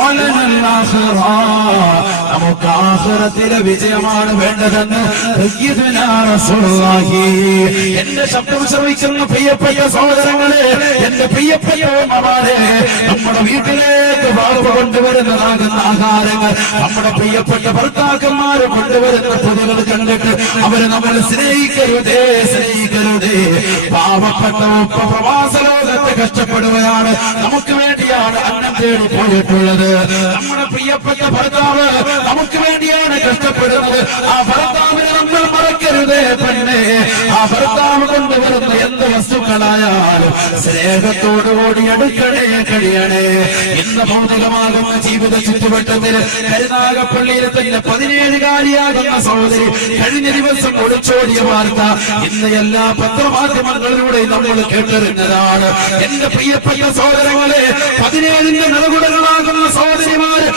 വലനൽ ആഖിറ, നമുക്ക് ആഖിറത്തിലെ വിജയമാണ് വേണ്ടതെന്ന് സയ്യിദുനാ റസൂലുള്ളാഹി. എന്റെ ശബ്ദം ശ്രവിക്കുന്ന പ്രിയപ്പെട്ട സഹോദരങ്ങളെ, എന്റെ പ്രിയപ്പെട്ട ഉമ്മമാരെ, നമ്മുടെ വീട്ടിലേക്ക് ബാബു കൊണ്ടുവരുന്നതാകുന്ന ആഹാരങ്ങൾ നമ്മുടെ പ്രിയപ്പെട്ട ഭർത്താക്കന്മാർ കൊണ്ടുവരുന്ന പൊതികൾ കണ്ടിട്ട് അവരെ നമ്മൾ സ്നേഹിക്കരുതേ. പാവപ്പെട്ട പ്രവാസ ലോകത്ത് കൊണ്ട് കഷ്ടപ്പെടുകയാണ്. നമുക്ക് വേണ്ടിയാണ് അന്നം തേടി പോയിട്ടുള്ളത്. നമ്മുടെ പ്രിയപ്പെട്ട ഭർത്താവ് നമുക്ക് വേണ്ടിയാണ് കഷ്ടപ്പെടുന്നത്. ആ ഭർത്താവിനെ നമ്മൾ മറക്കരുതേ പെണ്ണേ. ആ ഭർത്താവ് കൊണ്ടുവരുന്ന എന്ത് വസ്തുക്കളായാലും സ്നേഹത്തോടുകൂടി അടുക്കണേ, കഴിയണേ. ഇന്ന് ഭൗതികമാകുന്ന ജീവിത ചുറ്റുവട്ടത്തിൽ കരുനാഗപ്പള്ളിയിൽ തന്നെ 17-കാരിയാകുന്ന സഹോദരി കഴിഞ്ഞ ദിവസം ഒളിച്ചോടിയ വാർത്ത ഇന്ന് എല്ലാ പത്രമാധ്യമങ്ങളിലൂടെ നമ്മൾ കേട്ടറിഞ്ഞതാണ്. എന്റെ പ്രിയപ്പെട്ട സഹോദരങ്ങളെ, 17ന്റെ നിറകുടകളാകുന്ന സഹോദരിമാര്,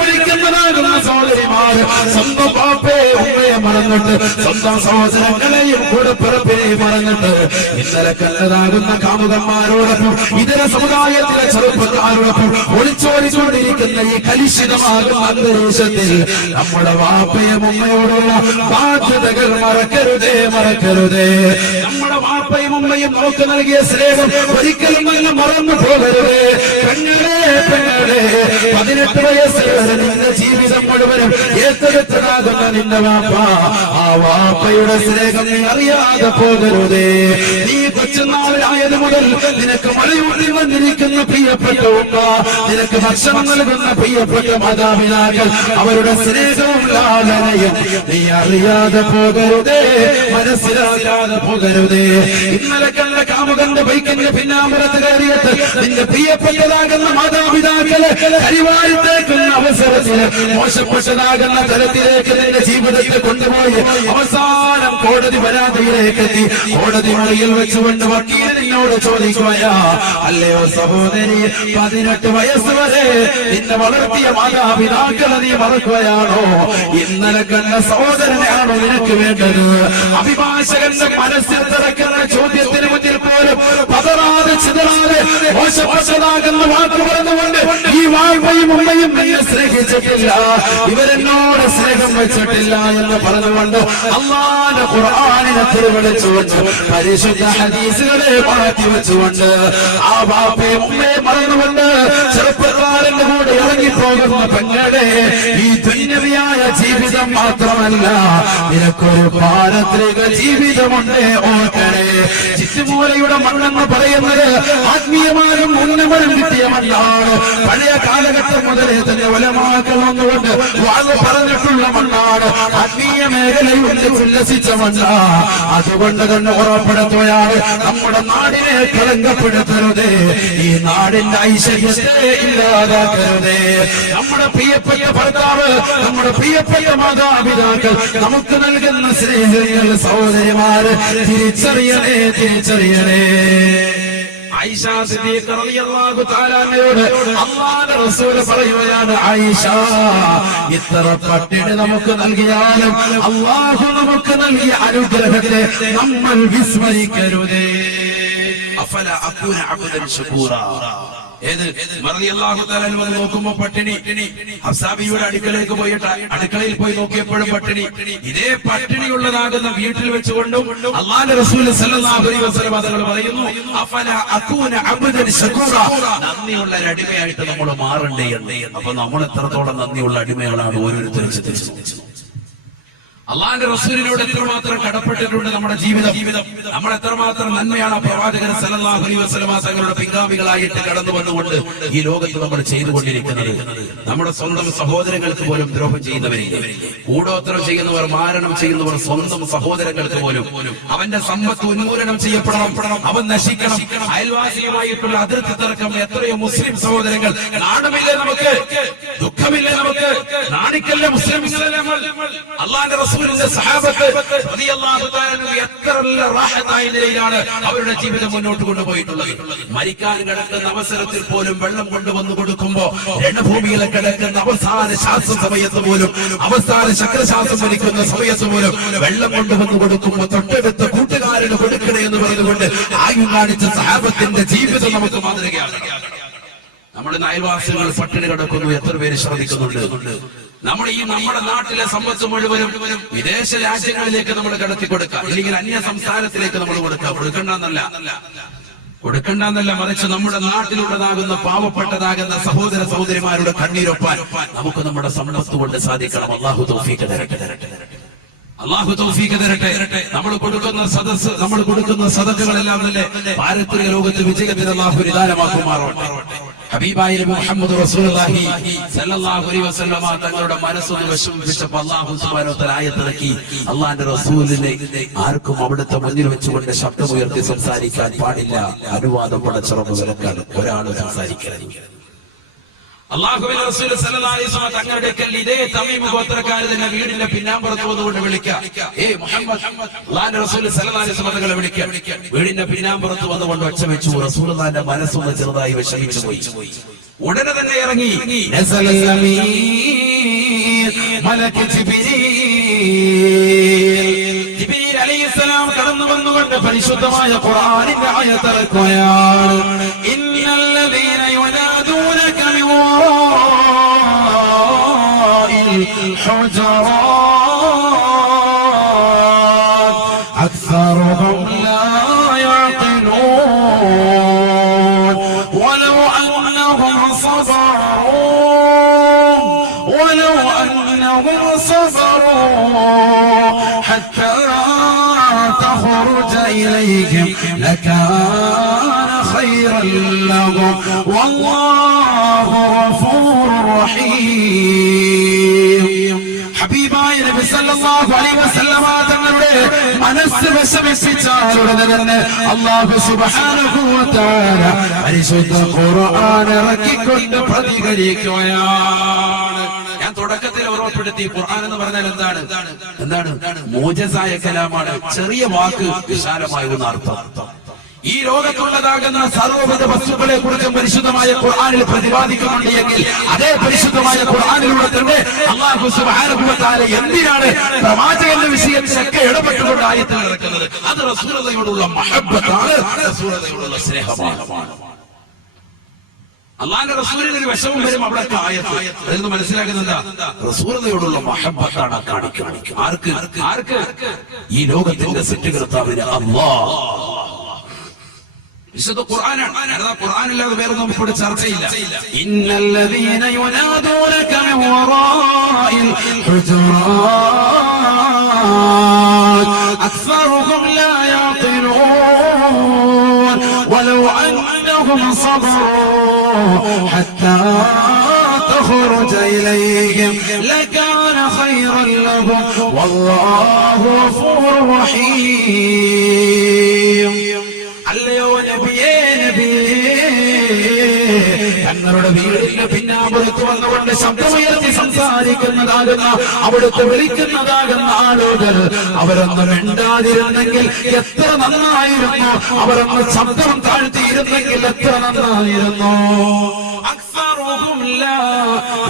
വിളിക്കുന്നതാകുന്ന സഹോദരിമാര് സ്വന്തം പാപ്പയെ ഉമ്മയെ മറന്നിട്ട് സ്വന്തം സഹോദരങ്ങളെയും കൂടെ പിറപ്പിനെയും മറന്നിട്ട് ഇന്നലെ കണ്ടതാകുന്ന കാമുകന്മാരോടൊപ്പം ഇതര സമുദായത്തിലെ ചെറുപ്പക്കാരോടൊപ്പം ഒളിച്ചോടിക്കൊണ്ടിരിക്കുന്ന ഈ കലുഷിതമാകുന്ന അന്തരീക്ഷത്തിൽ നമ്മുടെ വാപ്പയും ഉമ്മയോടുള്ള ബാധ്യതകൾ മറക്കരുതേ, മറക്കരുതേ. നമ്മുടെ വാപ്പയും ഉമ്മയും നമുക്ക് നൽകിയ സ്നേഹം ഒരിക്കലും അങ്ങ് മറന്നു പോകരുതേ. പെങ്ങളെ, പെങ്ങളെ, 18 വയസ്സ് വരെ നിന്റെ ജീവിതം മുഴുവനും ഏറ്റെടുത്തതാകുന്ന നിന്റെ വാപ്പ, ആ വാപ്പയുടെ സ്നേഹം നീ അറിയാതെ പോകരുതേ. നീ കൊച്ചുനാളിലായത് മുതൽ നിനക്ക് മഴയൂട്ടി വന്നിരിക്കുന്ന പ്രിയപ്പെട്ട ഉമ്മ, നിനക്ക് ഭക്ഷണം നൽകുന്ന പ്രിയപ്പെട്ട മാതാപിതാക്കൾ, അവരുടെ സ്നേഹവും ലാളനയും നീ അറിയാതെ പോകരുതേ, മനസ്സിലാകാതെ പോകരുതേ. ഇന്നലെ കണ്ട കാമുകന്റെ ബൈക്കിന്റെ പിന്നാമ്പുറത്ത് കയറിയിട്ട് നിന്റെ പ്രിയപ്പെട്ടതാകുന്ന മാതാപിതാക്കളെ കരിവാരിത്തേക്കുന്ന അവസരത്തില് മോശപ്പെട്ടതാകുന്ന തലത്തിലേക്ക് നിന്റെ ജീവിതത്തെ കൊണ്ടുപോയി അവസാനം കോടതി പരാതിയിലേക്ക് എത്തി. കോടതി മുറിയിൽ വെച്ചുകൊണ്ട് വക്കീൽ നിന്നോട് ചോദിക്കുകയാ, അല്ലയോ സഹോദരി, 18 വയസ്സ് വരെ നിന്നെ വളർത്തിയ മാതാപിതാക്കളെ നീ മറക്കുകയാണോ? ഇന്നലെ കണ്ട സഹോദരനെയാണോ നിനക്ക് വേണ്ടത്? അഭിഭാഷകന്റെ മനസ്സിൽ തിറക്കുന്ന ചോദ്യത്തിന് മുന്നിൽ പോലും പതറാതെ ചിതറാതെ മോശപ്പെട്ടതാകുന്ന വാക്ക് പറഞ്ഞുകൊണ്ട് ഈ വാഴ്വയും ഉമ്മയും എന്നെ സ്നേഹിച്ചിട്ടില്ല, ഇവരെന്നോട് സ്നേഹം വെച്ചിട്ടില്ല എന്ന് പറഞ്ഞുകൊണ്ട് അല്ലാഹുവിന്റെ ഖുർആനിനെ തിരുവളിച്ചുകൊണ്ട് പരിശുദ്ധ ഹദീസുകളെ മാറ്റി വെച്ചുകൊണ്ട് ആ വാപ്പയും ഉമ്മയെ മറന്നുകൊണ്ട് ചെറുപ്പക്കാരന്റെ കൂടെ ഇറങ്ങിപ്പോകുന്ന പെങ്ങളെ, ഈ ദുനിയവിയായ ജീവിതം മാത്രമല്ല, നിനക്കൊരു പാരത്രിക ജീവിതമുണ്ട്, ഓർക്കണേ. ചുറ്റുമൂലയുടെ മണ്ണെന്ന് പറയുന്നത് ആത്മീയമായും ഉന്നമനം കിട്ടിയ മണ്ണാണ്. പഴയ കാലഘട്ടം മുതലേ തന്നെ ഉലമാക്കൾ വന്നുകൊണ്ട് വാങ്ങ് പറഞ്ഞിട്ടുള്ള മണ്ണാണ്. ആത്മീയ മേഖലയിൽ ഉല്ലസിച്ച മണ്ണാ. അതുകൊണ്ട് തന്നെ ഉറപ്പെടുത്തുകയാണ്, നമ്മുടെ നാടിനെ കളങ്കപ്പെടുത്തരുതേ, ഈ നാടിന്റെ ഐശ്വര്യത്തെ ഇല്ലാതാക്കരുതേ. നമ്മുടെ പ്രിയപ്പെട്ട ഭർത്താവ്, നമ്മുടെ പ്രിയപ്പെട്ട മാതാപിതാക്കൾ നമുക്ക് നൽകുന്ന സ്നേഹങ്ങൾ സഹോദരിമാര് തിരിച്ചറിയണേ, തിരിച്ചറിയണേ. ആയിഷ സിദ്ദീഖ റളിയല്ലാഹു തആല അൻഹയോട് അല്ലാഹുവിന്റെ റസൂൽ പറയുകയാണ്, ആയിഷ, ഇത്ര പട്ടിണി നമുക്ക് നൽകിയാലും അല്ലാഹു നമുക്ക് നൽകിയ അനുഗ്രഹത്തെ നമ്മൾ വിസ്മരിക്കരുതേ. അഫല അകൂന അബ്ദൻ ശുകൂറാ. നോക്കുമ്പോ പട്ടിണി, ഹഫ്സാബിയുടെ അടുക്കളയിലേക്ക് പോയിട്ട് അടുക്കളയിൽ പോയി നോക്കിയപ്പോഴും പട്ടിണി. ഇതേ പട്ടിണിയുള്ളതാകുന്ന വീട്ടിൽ വെച്ചുകൊണ്ടും അല്ലാഹുവിന്റെ റസൂൽ സല്ലല്ലാഹു അലൈഹി വസല്ലം തങ്ങൾ പറയുന്നു, അഫല അകൂന അബ്ദൻ ശുകൂറ, നന്ദിയുള്ള ഒരു അടിമയായിട്ട് നമ്മൾ മാറണ്ടേ എന്ന്. അപ്പൊ നമ്മൾ എത്രത്തോളം നന്ദിയുള്ള അടിമകളാണ് ഓരോരുത്തരും ചിന്തിച്ചു. അള്ളാന്റെ റസൂലിനോട് എത്രമാത്രം കടപ്പെട്ടിട്ടുണ്ട് നമ്മുടെ ജീവിതം, നമ്മൾ എത്രമാത്രം നന്മയാണ് പ്രവാചകൻ സല്ലല്ലാഹു അലൈഹി വസല്ലം തങ്ങളുടെ പിൻഗാമികളായിട്ട് കടന്നു വന്നുകൊണ്ട് ഈ ലോകത്ത് നമ്മൾ ചെയ്തുകൊണ്ടിരിക്കുന്നത്. നമ്മുടെ സ്വന്തം സഹോദരങ്ങൾക്ക് പോലും ദ്രോഹം ചെയ്യുന്നവരില്ല, കൂടോത്രം ചെയ്യുന്നവർ, മാരണം ചെയ്യുന്നവർ സ്വന്തം സഹോദരങ്ങൾക്ക് പോലും അവന്റെ സമ്പത്ത് ഉന്മൂലനം ചെയ്യപ്പെടണം, അവൻ നശിക്കണം. അയൽവാസിയുമായിട്ടുള്ള അതിർത്തി തർക്കം എത്രയോ മുസ്ലിം സഹോദരങ്ങൾ. നാണമില്ലേ നമുക്ക്, ദുഃഖമില്ലേ നമുക്ക്, നാണിക്കല്ലേ മുസ്ലിംകളല്ലേ നമ്മൾ? അള്ളാന്റെ റസൂലിന്റെ സഹാബത്ത് റളിയല്ലാഹു തആല എത്ര റാഹത്തായ നിലയിലാണ് അവരുടെ ജീവിതം മുന്നോട്ട് കൊണ്ടുപോയിട്ടുള്ളത്. മരിക്കാൻ കിടക്കുന്ന അവസരത്തിൽ പോലും വെള്ളം കൊണ്ടുവന്നു കൊടുക്കുമ്പോ, രണഭൂമിയിലെ കിടക്കുന്ന അവസാന ശ്വാസം സമയത്ത് പോലും, അവസാന ചക്രശ്വാസം വലിക്കുന്ന സമയത്ത് പോലും വെള്ളം കൊണ്ടുവന്നു കൊടുക്കുമ്പോ തൊട്ടടുത്ത കൂട്ടുകാരന് കൊടുക്കണേ എന്ന് പറഞ്ഞുകൊണ്ട് ആയുധം കാണിച്ച സഹാബത്തിന്റെ ജീവിതം നമുക്ക് മാതൃകയാണ്. നമ്മുടെ അയൽവാസികൾ പട്ടിണി കിടക്കുന്നു, എത്ര പേര് ശ്രദ്ധിക്കുന്നുണ്ട്? നമ്മുടെ നാട്ടിലെ സമ്പത്ത് മുഴുവനും വിദേശ രാജ്യങ്ങളിലേക്ക് നമ്മൾ കടത്തി കൊടുക്കാം, ഇല്ലെങ്കിൽ അന്യ സംസ്ഥാനത്തിലേക്ക് നമ്മൾ കൊടുക്കണ്ടെന്നല്ല, മറിച്ച് നമ്മുടെ നാട്ടിലുള്ളതാകുന്ന പാവപ്പെട്ടതാകുന്ന സഹോദര സഹോദരിമാരുടെ കണ്ണീരൊപ്പാൻ നമുക്ക് നമ്മുടെ സമ്പത്ത് കൊണ്ട് സാധിക്കണം. അല്ലാഹു തൗഫീഖ് തരട്ടെ. അള്ളാഹു തൗഫീഖ് തരട്ടെ. നമ്മൾ കൊടുക്കുന്ന സദഖകളെല്ലാം തന്നെ പാരത്രിക ലോകത്ത് വിജയത്തിന് അള്ളാഹു നിദാനമാക്കുമാറാവട്ടെ. ഹബീബായ മുഹമ്മദ് റസൂലുള്ളാഹി സ്വല്ലല്ലാഹു അലൈഹി വസല്ലമ തങ്ങളുടെ മനസ്സൊന്ന് വിഷമിപ്പിച്ചപ്പോൾ അല്ലാഹു സുബ്ഹാനഹു വ തആല ആയത്തിറക്കി. അല്ലാഹുവിന്റെ റസൂലിനെ ആർക്കും അവിടുത്തെ മുന്നിൽ വെച്ചുകൊണ്ട് ശബ്ദമുയർത്തി സംസാരിക്കാൻ പാടില്ല. അനുവാദം പടച്ചറബ് വിലക്കാണ്. ഒരാൾ സംസാരിക്കരുത്. അല്ലാഹുവിന്റെ റസൂൽ സ്വല്ലല്ലാഹു അലൈഹി വസല്ലം തങ്ങളുടെ അടുക്കൽ ഇതേ തമീം ഗോത്രക്കാരെ തന്നെ വീടിന്റെ പിന്നാമ്പുറത്ത് വന്നുകൊണ്ട് വിളിക്കുക. മുഹമ്മദ്, അല്ലാഹുവിന്റെ റസൂൽ സ്വല്ലല്ലാഹു അലൈഹി വസല്ലം തങ്ങളെ വിളിക്കുക. വീടിന്റെ പിന്നാമ്പുറത്ത് വന്നുകൊണ്ട് ഒച്ച വെച്ചു. റസൂലുള്ളാഹിന്റെ മനസ്സൊന്ന് ചെറുതായി വിഷമിച്ചു പോയി. ഉടനെ തന്നെ ഇറങ്ങി ജിബ്രീൽ അലൈഹിസ്സലാം കടന്നു വന്നുകൊണ്ട് പരിശുദ്ധമായ ഖുർആനിന്റെ ആയത്ത് ഇറക്കുകയാണ്. ഇന്നല്ലദീന യുനാദൂനക മിൻ വറാഇൽ ഹുജറാത് അക്സറുഹും ലാ യഅഖിലൂൻ വലൗ അന്നഹും صبروا حتى تخرج إليهم لكان خيرا لهم والله غفور رحيم. ഹബീബായ നബി സല്ലല്ലാഹു അലൈഹി വസല്ലമ തങ്ങളുടെ മനസ്സ് വിഷമിപ്പിച്ചാൽ ഉടനെ തന്നെ അല്ലാഹു സുബ്ഹാനഹു വ തആല പരിശുദ്ധ ഖുർആൻ ഇറക്കിക്കൊണ്ട് പ്രതികരിക്കുകയാണ്. ഞാൻ തുടക്കത്തിൽ ഓർമ്മപ്പെടുത്തി, ഖുർആൻ എന്ന് പറഞ്ഞാൽ എന്താണ്? മോജസായ കലാമാണ്. ചെറിയ വാക്ക് വിശാലമാകുന്ന അർത്ഥം. ഈ ലോകത്തുള്ളതാകുന്ന സർവ്വവിധ വസ്തുക്കളെ കുറിച്ചും പരിശുദ്ധമായ ഖുർആനിൽ പ്രതിപാദിക്കുന്നുണ്ട് എങ്കിൽ അതേ പരിശുദ്ധമായ ഖുർആനിലൂടെ തന്നെ അല്ലാഹു സുബ്ഹാനഹു വ തആല എന്തിനാണ് പ്രവാചകന്റെ വിഷയത്തിലൊക്കെ ഇടപെട്ടുകൊണ്ട് ആയത്തുകൾ ഇറക്കുന്നത്? അത് റസൂലുള്ളാഹിയോടുള്ള മഹബ്ബത്താണ്, റസൂലുള്ളാഹിയോടുള്ള സ്നേഹമാണ്. അല്ലാഹുവിന്റെ റസൂലിന് ഒരു വിഷമം വരും, അവിടെ ആയത്ത് അതിൽ നിന്ന് മനസ്സിലാക്കുന്നുണ്ട് റസൂലുള്ളാഹിയോടുള്ള മഹബ്ബത്താണ് കാണിക്കുന്നത്. ആർക്ക്? ഈ ലോകത്തിന്റെ സൃഷ്ടികർത്താവിന് അല്ലാഹ്. വിശുദ്ധ ഖുർആനാണ്. അതാ ഖുർആനില്ലാതെ വേറെ നമുക്കിവിടെ ചർച്ചയില്ല. ഇന്നല്ലദീന യുനാദൂനക മിൻ വറാഇൽ ഹുജറാത് അക്സറുഹും ലാ യഅഖിലൂൻ വലൗ അന്നഹും സബറൂ ഹത്താ تخرج إليهم لكان خيرا لهم والله غفور رحيم. അല്ലയോ നബിയേ, തങ്ങളുടെ വീടിന്റെ പിന്നാമ്പുറത്ത് വന്നുകൊണ്ട് ശബ്ദമുയർത്തി സംസാരിക്കുന്നതാകുന്ന, അവിടുത്തെ വിളിക്കുന്നതാകുന്ന ആളുകൾ അവരൊന്നും മിണ്ടാതിരുന്നെങ്കിൽ എത്ര നന്നായിരുന്നു. അവരൊന്ന് ശബ്ദം താഴ്ത്തിയിരുന്നെങ്കിൽ എത്ര നന്നായിരുന്നു. അക്സറുഹും ലാ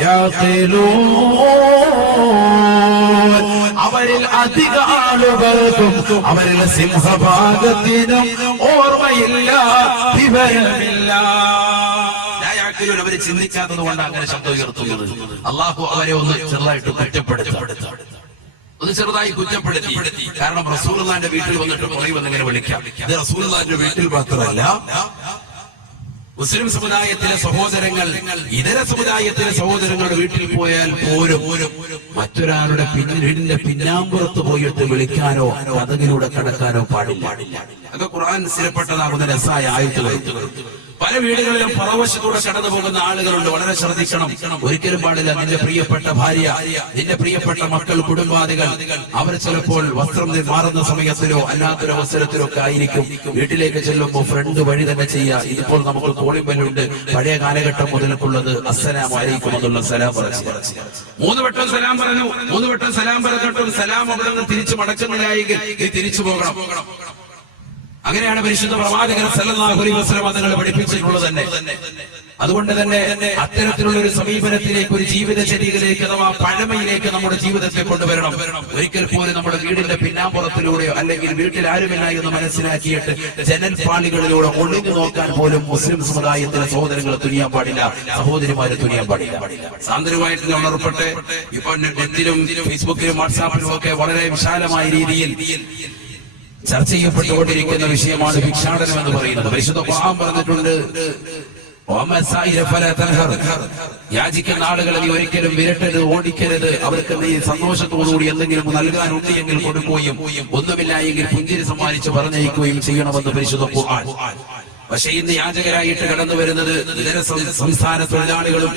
യഅഖിലൂൻ. അവരിൽ അധിക ആളുകൾക്കും അവരിലെ സിംഹഭാഗത്തിനും ഓർമ്മയില്ല, വിവരമില്ല. അവര് ചിന്തിക്കാത്തത് കൊണ്ട് അങ്ങനെ ശബ്ദം ഉയർത്തുന്നത്. അള്ളാഹു അവരെ ഒന്ന് ചെറുതായിട്ട് ചെറുതായി കുറ്റപ്പെടുത്തി. കാരണം റസൂലുള്ളാഹിന്റെ വീട്ടിൽ വന്നിട്ട് പറയുമെന്നിങ്ങനെ വിളിക്കാം. ഇത് റസൂലുള്ളാഹിന്റെ വീട്ടിൽ മാത്രമല്ല, മുസ്ലിം സമുദായത്തിലെ സഹോദരങ്ങൾ ഇതര സമുദായത്തിലെ സഹോദരങ്ങളുടെ വീട്ടിൽ പോയാൽ പോലും മറ്റൊരാളുടെ വീടിന്റെ പിന്നാമ്പുറത്ത് പോയിട്ട് വിളിക്കാനോ കഥകിലൂടെ കടക്കാനോ പാടില്ല. അത് ഖുർആൻ സ്ഥിരപ്പെട്ടതാകുന്ന രസായ ആയത്തുകൾ. പല വീടുകളിലും പരവശത്തൂടെ കടന്നു പോകുന്ന ആളുകളുണ്ട്. വളരെ ശ്രദ്ധിക്കണം. ഒരിക്കലും പാടില്ല. നിന്റെ പ്രിയപ്പെട്ട ഭാര്യ, നിന്റെ പ്രിയപ്പെട്ട മക്കൾ, കുടുംബാദികൾ അവർ ചിലപ്പോൾ വസ്ത്രം മാറുന്ന സമയത്തിലോ അല്ലാത്തൊരു അവസരത്തിലോ ഒക്കെ ആയിരിക്കും വീട്ടിലേക്ക് ചെല്ലുമ്പോൾ ഫ്രണ്ട് വഴി തന്നെ ചെയ്യുക. ഇതിപ്പോൾ നമുക്ക് കോളിംഗ് ബെല്ലുണ്ട്. പഴയ കാലഘട്ടം മുതൽക്കുള്ളത് അസ്സലാമു അലൈക്കും എന്നുള്ള സലാം പറഞ്ഞു. 3 വട്ടം സലാം പറഞ്ഞു. 3 വട്ടം സലാം പറഞ്ഞിട്ടും സലാം അവിടെ നിന്ന് തിരിച്ചു മടക്കുന്നില്ലായെങ്കിൽ നീ തിരിച്ചു പോകണം. അങ്ങനെയാണ് പരിശുദ്ധ പ്രവാചകൻ സല്ലല്ലാഹു അലൈഹി വസല്ലം തങ്ങളെ പഠിപ്പിച്ചിട്ടുള്ളത് തന്നെ. അതുകൊണ്ട് തന്നെ അത്തരത്തിലുള്ള ഒരു സമീപനത്തിലേക്ക്, ഒരു ജീവിതചര്യയിലേക്ക് അഥവാ പഴമയിലേക്ക് നമ്മുടെ ജീവിതത്തെ കൊണ്ടുവരണം. ഒരിക്കൽ പോലും നമ്മുടെ വീടിന്റെ പിന്നാമ്പുറത്തിലൂടെയോ അല്ലെങ്കിൽ വീട്ടിൽ ആരുമില്ല എന്ന് മനസ്സിലാക്കിയിട്ട് ജനൽപാളികളിലൂടെ ഒളിഞ്ഞു നോക്കാൻ പോലും മുസ്ലിം സമുദായത്തിലെ സഹോദരങ്ങൾ തുനിയാൻ പാടില്ല, സഹോദരിമാര് തുനിയാൻ പാടില്ല. സാന്ദര്യമായിട്ട് ഉണർപ്പെട്ട് ഇപ്പൊ നെറ്റിലും ഫേസ്ബുക്കിലും വാട്സാപ്പിലും ഒക്കെ വളരെ വിശാലമായ രീതിയിൽ ചർച്ച ചെയ്യപ്പെട്ടുകൊണ്ടിരിക്കുന്ന വിഷയമാണ് ഭിക്ഷാടനം എന്ന് പറയുന്നത്. പരിശുദ്ധ ഖുർആൻ പറഞ്ഞിട്ടുണ്ട്, യാചിക്കുന്ന ആളുകളെ നീ ഒരിക്കലും വിരട്ടരുത്, ഓടിക്കരുത്. അവർക്ക് നീ സന്തോഷത്തോടുകൂടി എന്തെങ്കിലും നൽകാനുണ്ട് എങ്കിൽ കൊടുക്കുകയും ഒന്നുമില്ല എങ്കിൽ പുഞ്ചിരി സമ്മാനിച്ച് പറഞ്ഞയക്കുകയും ചെയ്യണമെന്ന് പരിശുദ്ധ ഖുർആൻ. പക്ഷെ ഇന്ന് യാചകരായിട്ട് കടന്നു വരുന്നത് ഇതര സംസ്ഥാന തൊഴിലാളികളും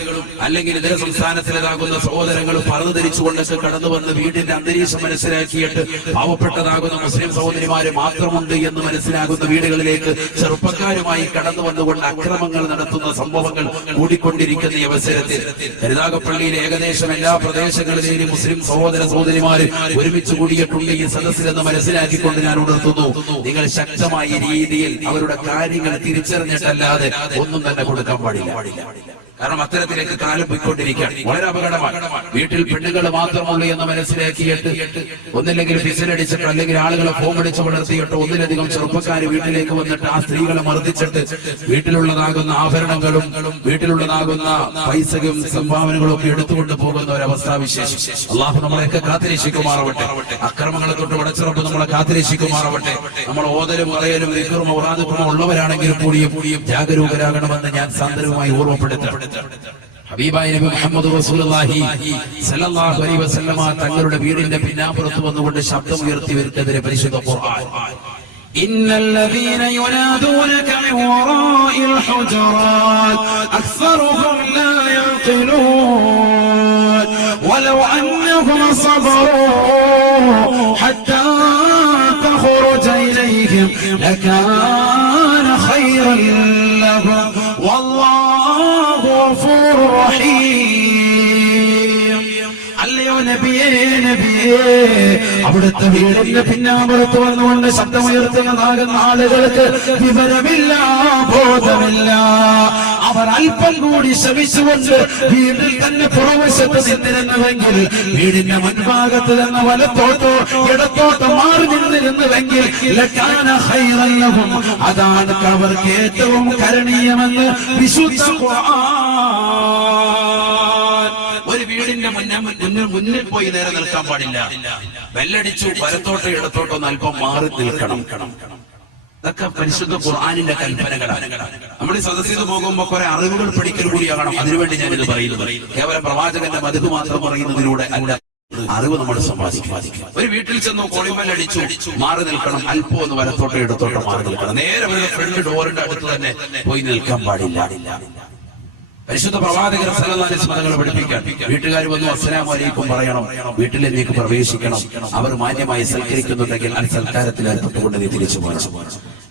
അല്ലെങ്കിൽ ഇതര സംസ്ഥാനത്തിലേതാകുന്ന സഹോദരങ്ങളും പറന്നു ധരിച്ചുകൊണ്ടൊക്കെ കടന്നു വന്ന് വീടിന്റെ അന്തരീക്ഷം മനസ്സിലാക്കിയിട്ട് പാവപ്പെട്ടതാകുന്ന മുസ്ലിം സഹോദരിമാര് മാത്രമുണ്ട് എന്ന് മനസ്സിലാകുന്ന വീടുകളിലേക്ക് ചെറുപ്പക്കാരുമായി കടന്നു വന്നുകൊണ്ട് അക്രമങ്ങൾ നടത്തുന്ന സംഭവങ്ങൾ കൂടിക്കൊണ്ടിരിക്കുന്ന ഈ അവസരത്തിൽ കരുനാഗപ്പള്ളിയിലെ ഏകദേശം എല്ലാ പ്രദേശങ്ങളിലെയും മുസ്ലിം സഹോദര സഹോദരിമാര് ഒരുമിച്ച് കൂടിയിട്ടുണ്ട് ഈ സദസ്സിലെന്ന് മനസ്സിലാക്കിക്കൊണ്ട് ഞാൻ ഉണർത്തുന്നു, നിങ്ങൾ ശക്തമായ രീതിയിൽ അവരുടെ കാര്യങ്ങൾ തിരിച്ചറിഞ്ഞിട്ടല്ലാതെ ഒന്നും തന്നെ കൊടുക്കാൻ പാടില്ല. കാരണം അത്തരത്തിലേക്ക് കാലം പോയിക്കൊണ്ടിരിക്കുകയാണ്. വളരെ അപകടമാണ്. വീട്ടിൽ പെണ്ണുങ്ങൾ മാത്രമുള്ളൂ എന്ന് മനസ്സിലാക്കിയിട്ട് ഒന്നില്ലെങ്കിൽ ഫിസിലടിച്ചിട്ട് അല്ലെങ്കിൽ ആളുകളെ ഫോം അടിച്ച് വളർത്തിയിട്ട് ഒന്നിലധികം ചെറുപ്പക്കാർ വീട്ടിലേക്ക് വന്നിട്ട് ആ സ്ത്രീകളെ മർദ്ദിച്ചിട്ട് വീട്ടിലുള്ളതാകുന്ന ആഭരണങ്ങളും വീട്ടിലുള്ളതാകുന്ന പൈസയും സംഭാവനകളും ഒക്കെ എടുത്തുകൊണ്ട് പോകുന്ന ഒരവസ്ഥാവിശേഷം അള്ളാഹു നമ്മളെയൊക്കെ കാത്തിരക്ഷിക്കുമാറാവട്ടെ. അക്രമങ്ങളെ തൊട്ട് വടച്ചിറപ്പ് നമ്മളെ കാത്തിരക്ഷിക്കുമാറാവട്ടെ. നമ്മൾ ഓതലും പറയലും വിക്രമ ഉറാദുക്രമ ഉള്ളവരാണെങ്കിലും കൂടിയും ജാഗരൂകരാകണമെന്ന് ഞാൻ സാന്ദര്യമായി ഓർമ്മപ്പെടുത്തണം. ഹബീബായ നബി മുഹമ്മദ് റസൂലുള്ളാഹി സ്വല്ലല്ലാഹു അലൈഹി വസല്ലമ തങ്ങളുടെ വീടിന്റെ പിന്നാമ്പുറത്ത് വന്നുകൊണ്ട് ശബ്ദം ഉയർത്തി വരുന്നതിനെ പരിശുദ്ധ ഖുർആൻ ഇന്നല്ലദീന യുനാദൂനക മിൻ വറാഇൽ ഹുജറാത് അക്സറുഹും ലാ യഖിലൂൻ വലൗ അന്നഹും സബറൂ ഹത്താ തഖറുജ ഇലൈഹിം ലകാന ഖൈറൻ ലഹും വല്ലാഹു ഗഫൂറുർ റഹീം. അല്ലയോ നബിയേ, അവിടുത്തെ വീടിന്റെ പിന്നാമ്പുറത്ത് വന്നുകൊണ്ട് ശബ്ദമുയർത്തുന്നതാകുന്ന ആളുകൾക്ക് വിവരമില്ല, ബോധമില്ല. അവർ അല്പം കൂടി ശ്രമിച്ചുകൊണ്ട് വീട്ടിൽ തന്നെ പുറവശത്ത് നിന്നിരുന്നുവെങ്കിൽ, വീടിന്റെ മുൻഭാഗത്ത് നിന്ന് വലത്തോട്ടോ ഇടത്തോട്ടോ മാറി നിന്നിരുന്നുവെങ്കിൽ ലകാന ഖൈറൻ ലഹും, അതാണ് അവർക്ക് ഏറ്റവും കരണീയമെന്ന് വിശുദ്ധ ഖുർആൻ. ഒരു വീടിന്റെ മുന്നിൽ പോയി നേരെ നിൽക്കാൻ പാടില്ല. ബെല്ലടിച്ചു വലത്തോട്ടോ ഇടത്തോട്ടോ അല്പം മാറി നിൽക്കണം. ഇതൊക്കെ പരിശുദ്ധ ഖുർആനിന്റെ കൽപ്പനകളാണ്. നമ്മൾ ഈ സദസ്സിൽ പോകുമ്പോ കുറെ അറിവുകൾ പഠിക്കൽ കൂടിയാകണം. അതിനുവേണ്ടി ഞാനിത് പറയുന്നത് കേവലം പ്രവാചകന്റെ മധു മാത്രം പറയുന്നതിലൂടെ അല്ല, അറിവ് നമ്മൾ സമ്പാദിക്കും. ഒരു വീട്ടിൽ ചെന്നു കോളിമല്ലടിച്ചു മാറി നിൽക്കണം, അല്പം ഒന്ന് വലത്തോട്ടോ ഇടത്തോട്ടോ മാറി നിൽക്കണം. നേരെ ഫ്രണ്ട് ഡോറിന്റെ അടുത്ത് തന്നെ പോയി നിൽക്കാൻ പാടില്ല. പരിശുദ്ധ പ്രവാചകർ സല്ലല്ലാഹു അലൈഹി വസല്ലം പഠിപ്പിക്കാൻ വീട്ടുകാർ വന്നു അസ്സലാമു അലൈക്കും പറയണം, വീട്ടിലേക്ക് പ്രവേശിക്കണം. അവർ മാന്യമായി സൽക്കരിക്കുന്നുണ്ടെങ്കിൽ ആ സൽക്കാരത്തിൽ ഏർപ്പെട്ടുകൊണ്ട് നീ തിരിച്ചു പോകണം.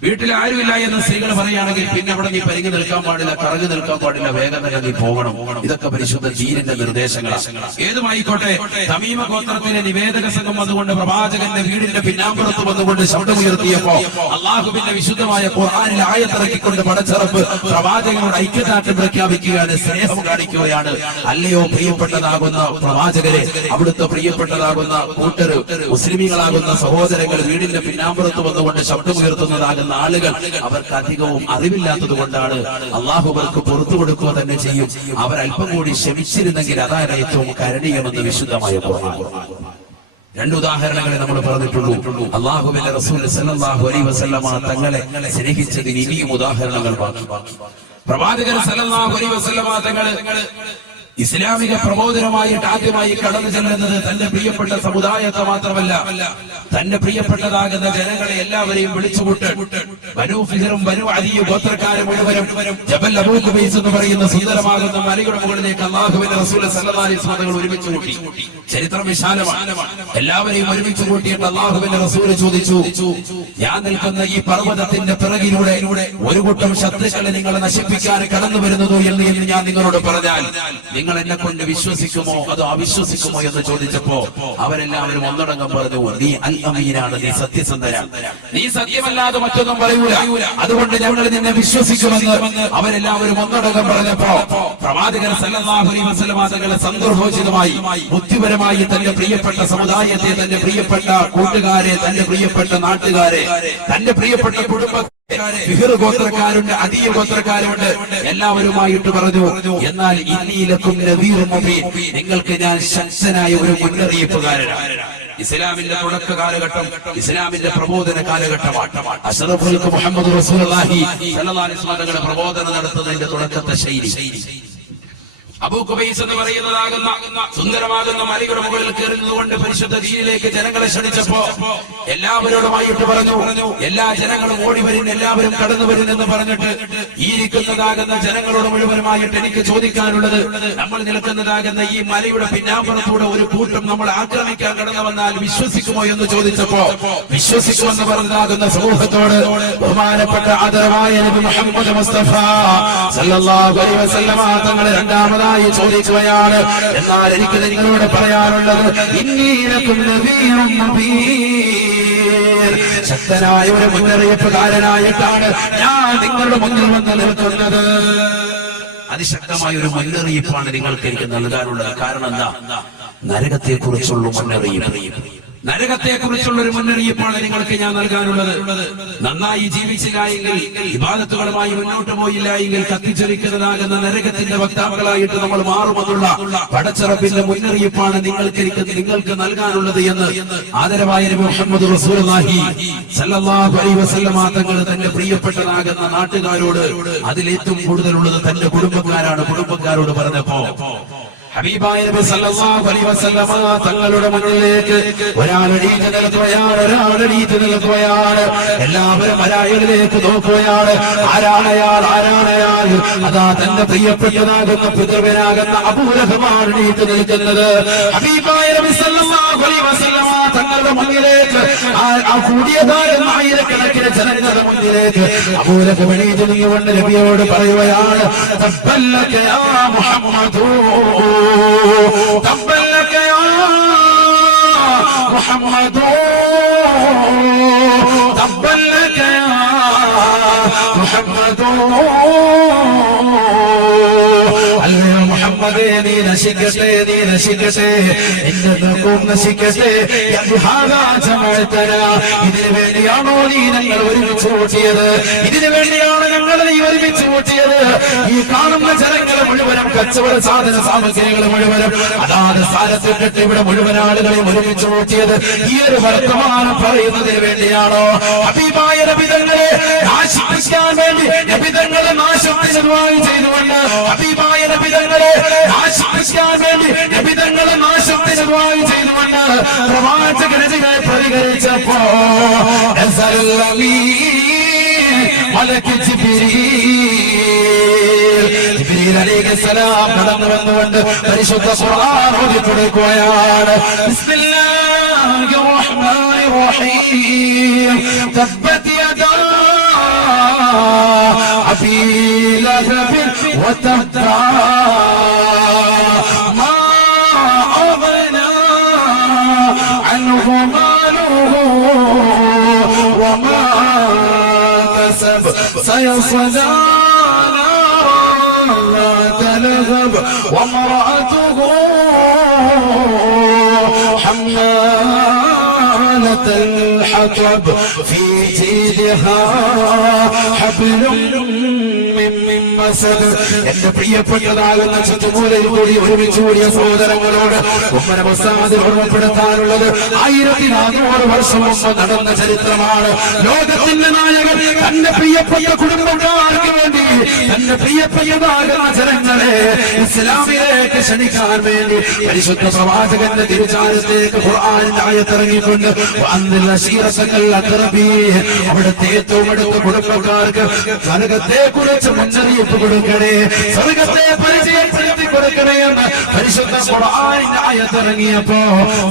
വീട്ടിൽ ആരുമില്ല എന്ന് സ്ത്രീകൾ പറയുകയാണെങ്കിൽ പിന്നെ അവിടെ നീ പരിങ്ങി നിൽക്കാൻ പാടില്ല, കറങ്ങി നിൽക്കാൻ പാടില്ല, വേഗം തന്നെ നീ പോകണം. ഇതൊക്കെ പരിശുദ്ധ ദീനിന്റെ നിർദ്ദേശങ്ങളാണ്. ഏതുമായിക്കോട്ടെ, തമീമ ഗോത്രത്തിലെ നിവേദക സംഘം വന്നുകൊണ്ട് പ്രവാചകന്റെ വീടിന്റെ പിന്നാമ്പുറത്ത് വന്നുകൊണ്ട് ശബ്ദമുയർത്തിയപ്പോ അള്ളാഹുവിന്റെ വിശുദ്ധമായ ഖുർആനിൽ ആയത്തിറക്കിക്കൊണ്ട് പടച്ചിറപ്പ് പ്രവാചകനോട് ഐക്യദാർഢ്യം പ്രഖ്യാപിക്കുകയാണ്, സ്നേഹം കാണിക്കുകയാണ്. അല്ലയോ പ്രിയപ്പെട്ടതാകുന്ന പ്രവാചകരെ, അവിടുത്തെ പ്രിയപ്പെട്ടതാകുന്ന കൂട്ടര് മുസ്ലിമീങ്ങളാകുന്ന സഹോദരങ്ങൾ വീടിന്റെ പിന്നാമ്പുറത്ത് വന്നുകൊണ്ട് ശബ്ദമുയർത്തുന്നതാകുന്ന ആളുകൾ അവർക്ക് അധികവും അറിവില്ലാത്തത് കൊണ്ടാണ്. അള്ളാഹു അവർക്ക് പുറത്തു കൊടുക്കുക തന്നെ ചെയ്യും. അവർ അല്പം കൂടി ക്ഷമിച്ചിരുന്നെങ്കിൽ അതാണ് ഏറ്റവും കരണീയമെന്ന് വിശുദ്ധമായ ഖുർആൻ. രണ്ട് ഉദാഹരണങ്ങളെ നമ്മൾ പറഞ്ഞിട്ടുള്ളൂ. അള്ളാഹുവിന്റെ റസൂൽ സല്ലല്ലാഹു അലൈഹി വസല്ലമ തങ്ങളെ സ്നേഹിച്ചതിന് ഇനിയും ഉദാഹരണങ്ങൾ ബാക്കി. പ്രവാചകൻ സല്ലല്ലാഹു അലൈഹി വസല്ലമ തങ്ങൾ ഇസ്ലാമിക പ്രബോധനമായിട്ട് ആദ്യമായി കടന്നു ചെല്ലുന്നത് തന്റെ പ്രിയപ്പെട്ട സമുദായത്തെ മാത്രമല്ല, തന്റെ പ്രിയപ്പെട്ടതാകുന്ന ജനങ്ങളെ എല്ലാവരെയും വിളിച്ചുകൂട്ട് ബനൂ ഫിഹറും ബനൂ അദി ഗോത്രക്കാരെ മുഴുവനും ജബൽ അബൂ ഖുബൈസ് എന്ന് പറയുന്ന സുന്ദരമാകുന്ന മലയുടെ മുകളിലേക്ക് അല്ലാഹുവിന്റെ റസൂൽ സല്ലല്ലാഹു അലൈഹി വസല്ലം ഒരുമിച്ച് കൂട്ടി. ചരിത്രം വിശാലമാണ്. എല്ലാവരെയും ഒരുമിച്ച് കൂട്ടിയിട്ട് അല്ലാഹുവിന്റെ റസൂൽ ചോദിച്ചു, ഞാൻ നിൽക്കുന്ന ഈ പർവ്വതത്തിന്റെ പിറകിലൂടെ ഒരു കൂട്ടം ശത്രുക്കളെ നിങ്ങളെ നശിപ്പിക്കാൻ കടന്നു വരുന്നതോ എന്ന് ഞാൻ നിങ്ങളോട് പറഞ്ഞാൽ നിങ്ങൾ എന്നെ കൊണ്ട് വിശ്വസിക്കുമോ അതോ അവിശ്വസിക്കുമോ എന്ന് ചോദിച്ചപ്പോ അവരെല്ലാവരും ഒന്നടങ്കം പറഞ്ഞു, നീ അൽ അമീനാണ്, നീ സത്യസന്ധനാണ്, നീ സത്യമല്ലാതെ മറ്റൊന്നും പറയൂല, അതുകൊണ്ട് ഞങ്ങൾ നിന്നെ വിശ്വസിക്കുമെന്ന് അവരെല്ലാവരും ഒന്നടങ്കം പറഞ്ഞപ്പോ പ്രവാചകൻ സല്ലല്ലാഹു അലൈഹി വസല്ലം തങ്ങളെ സന്ദർഭോചിതമായി ബുദ്ധിപരമായി തന്റെ പ്രിയപ്പെട്ട സമുദായത്തെ, തന്റെ പ്രിയപ്പെട്ട കൂട്ടുകാരെ, തന്റെ പ്രിയപ്പെട്ട നാട്ടുകാരെ, തന്റെ പ്രിയപ്പെട്ട കുടുംബ ഫിഹർ ഗോത്രക്കാരുണ്ട്, അദീയ ഗോത്രക്കാരുണ്ട്, എല്ലാവരുമായിട്ട് പറഞ്ഞു, എന്നാൽ innīലക്കും നദീറും മുബീൻ, നിങ്ങൾക്ക് ഞാൻ ശക്തനായ ഒരു മുന്നറിയിപ്പുകാരനാണ്. ഇസ്ലാമിന്റെ തുടക്ക കാലഘട്ടം, ഇസ്ലാമിന്റെ പ്രബോധന കാലഘട്ടമാണ്. അഷ്റഫുൽ ഖൽഖ് മുഹമ്മദ് റസൂലുള്ളാഹി സ്വല്ലല്ലാഹു അലൈഹി വസല്ലം തങ്ങളുടെ പ്രബോധനം നടത്തുന്നതിന്റെ തുടക്കത്തെ ശൈലി. അബൂ ഖുബൈസ് എന്ന് പറയുന്നതാകുന്ന സുന്ദരമാകുന്ന മലയുടെ മുകളിൽ കയറുന്നതുകൊണ്ട് പരിശുദ്ധ ദീനിലേക്ക് ജനങ്ങളെ ക്ഷണിച്ചപ്പോ എല്ലാവരോടുമായിട്ട് പറഞ്ഞു, എല്ലാ ജനങ്ങളും ഓടി വരും, എല്ലാവരും കടന്നു വരും എന്ന് പറഞ്ഞിട്ട് ഈ ഇരിക്കുന്നതാകുന്ന ജനങ്ങളോട് മുഴുവനുമായിട്ട് എനിക്ക് ചോദിക്കാനുള്ളത്, നമ്മൾ നിൽക്കുന്നതാകുന്ന ഈ മലയുടെ പിന്നാമ്പുറത്തൂടെ ഒരു കൂട്ടം നമ്മൾ ആക്രമിക്കാൻ കടന്നു വന്നാൽ വിശ്വസിക്കുമോ എന്ന് ചോദിച്ചപ്പോ വിശ്വസിക്കുമെന്ന് പറഞ്ഞതാകുന്ന സമൂഹത്തോട് ബഹുമാനപ്പെട്ട ആദരവായ നബി മുഹമ്മദ് മുസ്തഫ സല്ലല്ലാഹു അലൈഹി വസല്ലമ തങ്ങൾ രണ്ടാമതായി ചോദിക്കുകയാണ്, എന്നാൽ എനിക്ക് നിങ്ങളോട് പറയാനുള്ളത്, ഇന്നീലക്കും നബിയ്യും നബീർ, ശക്തനായ ഒരു മുന്നറിയിപ്പുകാരനായിട്ടാണ് ഞാൻ നിങ്ങളുടെ മുന്നിൽ വന്ന് നിൽക്കുന്നത്. അതിശക്തമായ ഒരു മുന്നറിയിപ്പാണ് നിങ്ങൾക്ക് എനിക്ക് നൽകാനുള്ളത്. കാരണം എന്താ? നരകത്തെ കുറിച്ചുള്ള മുന്നറിയിപ്പ്, നരകത്തെ കുറിച്ചുള്ള ഒരു മുന്നറിയിപ്പാണ് നിങ്ങൾക്ക് ഞാൻ നൽകാനുള്ളത്. നന്നായി ജീവിച്ചില്ല എങ്കിൽ, ഇബാദത്തുകളുമായി മുന്നോട്ട് പോയില്ല എങ്കിൽ കത്തിച്ചൊലിക്കുന്നതാകുന്ന നരകത്തിന്റെ വക്താക്കളായിട്ട് നമ്മൾ മാറുമെന്നുള്ള പടച്ചറപ്പിന്റെ മുന്നറിയിപ്പാണ് നിങ്ങൾക്ക് നൽകാനുള്ളത് എന്ന് ആദരവായ നബി മുഹമ്മദ് റസൂലുള്ളാഹി സ്വല്ലല്ലാഹു അലൈഹി വസല്ലം തങ്ങൾ തന്റെ പ്രിയപ്പെട്ടതാകുന്ന നാട്ടുകാരോട്, അതിലേറ്റവും കൂടുതലുള്ളത് തന്റെ കുടുംബക്കാരോട് പറഞ്ഞപ്പോ ഹബീബായ നബി സല്ലല്ലാഹു അലൈഹി വസല്ലം തങ്ങളുടെ മുന്നിലേക്ക് ഒരാളെണീറ്റ് നിൽക്കുകയാണ്. എല്ലാവരും അയാളിലേക്ക് നോക്കുകയാണ്. ആരാണയാൾ? അതാ തന്റെ പ്രിയപ്പെട്ടതാകുന്ന പിതൃവനാകുന്ന അബൂ ലഹബാണ് എണീറ്റ് നിൽക്കുന്നത്. ഹബീബായ നബി സല്ലല്ലാഹു അലൈഹി വസല്ലം തങ്ങളുടെ മുന്നിലേക്ക്, ആ കൂടിയതാകുന്ന ആയിരക്കണക്കിന് ജനങ്ങളുടെ മുന്നിലേക്ക് അബൂ ലഹബ് എണീറ്റ് നിന്നുകൊണ്ട് നബിയോട് പറയുകയാണ്, തബ്ബല്ലക യാ മുഹമ്മദൂ, تبا لك يا محمد، تبا لك يا محمد. മുഹമ്മദേ, നീ നശിക്കട്ടെ, നിന്നക്കും നശിക്കട്ടെ. ഇതിനു വേണ്ടിയാണോ നീ ഞങ്ങൾ ഒരുമിച്ച് കൂട്ടിയത്? ഇതിനു വേണ്ടിയാണ് ഞങ്ങൾ നീ ഒരുമിച്ച് കൂട്ടിയത്? ഈ കാണുന്ന ജനങ്ങൾ മുഴുവനും, കച്ചവട സാധന സാമഗ്രികൾ മുഴുവനും അതാത് സ്ഥാനത്തിട്ടിട്ട് ഇവിടെ മുഴുവൻ ആളുകളെയും ഒരുമിച്ച് കൂട്ടിയത് ഈ ഒരു വർത്തമാനം പറയുന്നതിന് വേണ്ടിയാണോ? ഹബീബായ നബി തങ്ങളെ നാശിപ്പിക്കാൻ വേണ്ടി നബി തങ്ങളെ നാശത്തിന് ദുആ ചെയ്തുകൊണ്ട്, ഹബീബായ നബി തങ്ങളെ നാശിപ്പിക്കാൻ വേണ്ടി നബി തങ്ങളെ നാശത്തിന് ദുആ ചെയ്തുകൊണ്ട് പ്രവാചകനെ പ്രതികരിച്ചപ്പോ മലക്ക് ജിബ്രീൽ അലൈഹിസ്സലാം കടന്നു വന്നുകൊണ്ട് പരിശുദ്ധ ഖുർആൻ ഓതി കൊടുക്കുകയാണ്. ബിസ്മില്ലാഹിർ റഹ്മാനിർ റഹീം. തബ്ബത് യദാ അബീ ലഹബ് വതബ്ബാ മാ അഗ്നാ അൻഹു മാലുഹു വമാ كسب سيصلى نارا ذات لهب وامرأته حمالة الحطب في جيدها حبل من مسد. എന്റെ പ്രിയപ്പെട്ടതാകുന്ന ചുറ്റുമൂലയിൽ കൂടി ഒരുമിച്ച് കൂടിയ സഹോദരങ്ങളോട് ഉമ്മനെ മുസ്താദിൽ ഓർമ്മപ്പെടുത്താനുള്ളത് 1400 വർഷം മുമ്പ് നടന്ന ചരിത്രമാണ്. ലോകത്തിന്റെ നായകൻ തന്റെ പ്രിയപ്പെട്ട കുടുംബക്കാർക്ക് വേണ്ടി, തന്റെ പ്രിയപ്പെട്ടതാകുന്ന ജനങ്ങളെ ഇസ്ലാമിലേക്ക് ക്ഷണിക്കാൻ വേണ്ടി പരിശുദ്ധ പ്രവാചകന്റെ തിരുചാരത്തേക്ക് ഖുർആനിന്റെ ആയത്തിറങ്ങിക്കൊണ്ട് അവിടുത്തെ ഏറ്റവും അടുത്ത കുടുംബക്കാർക്ക് നരകത്തെ കുറിച്ച് മുന്നറിയിപ്പ് കൊടുക്കണേ, സ്വർഗത്തെ പരിചയപ്പെടുത്തി കൊടുക്കണേ എന്ന് പരിശുദ്ധ ഖുർആനിന്റെ ആയത്തിറങ്ങിയപ്പോ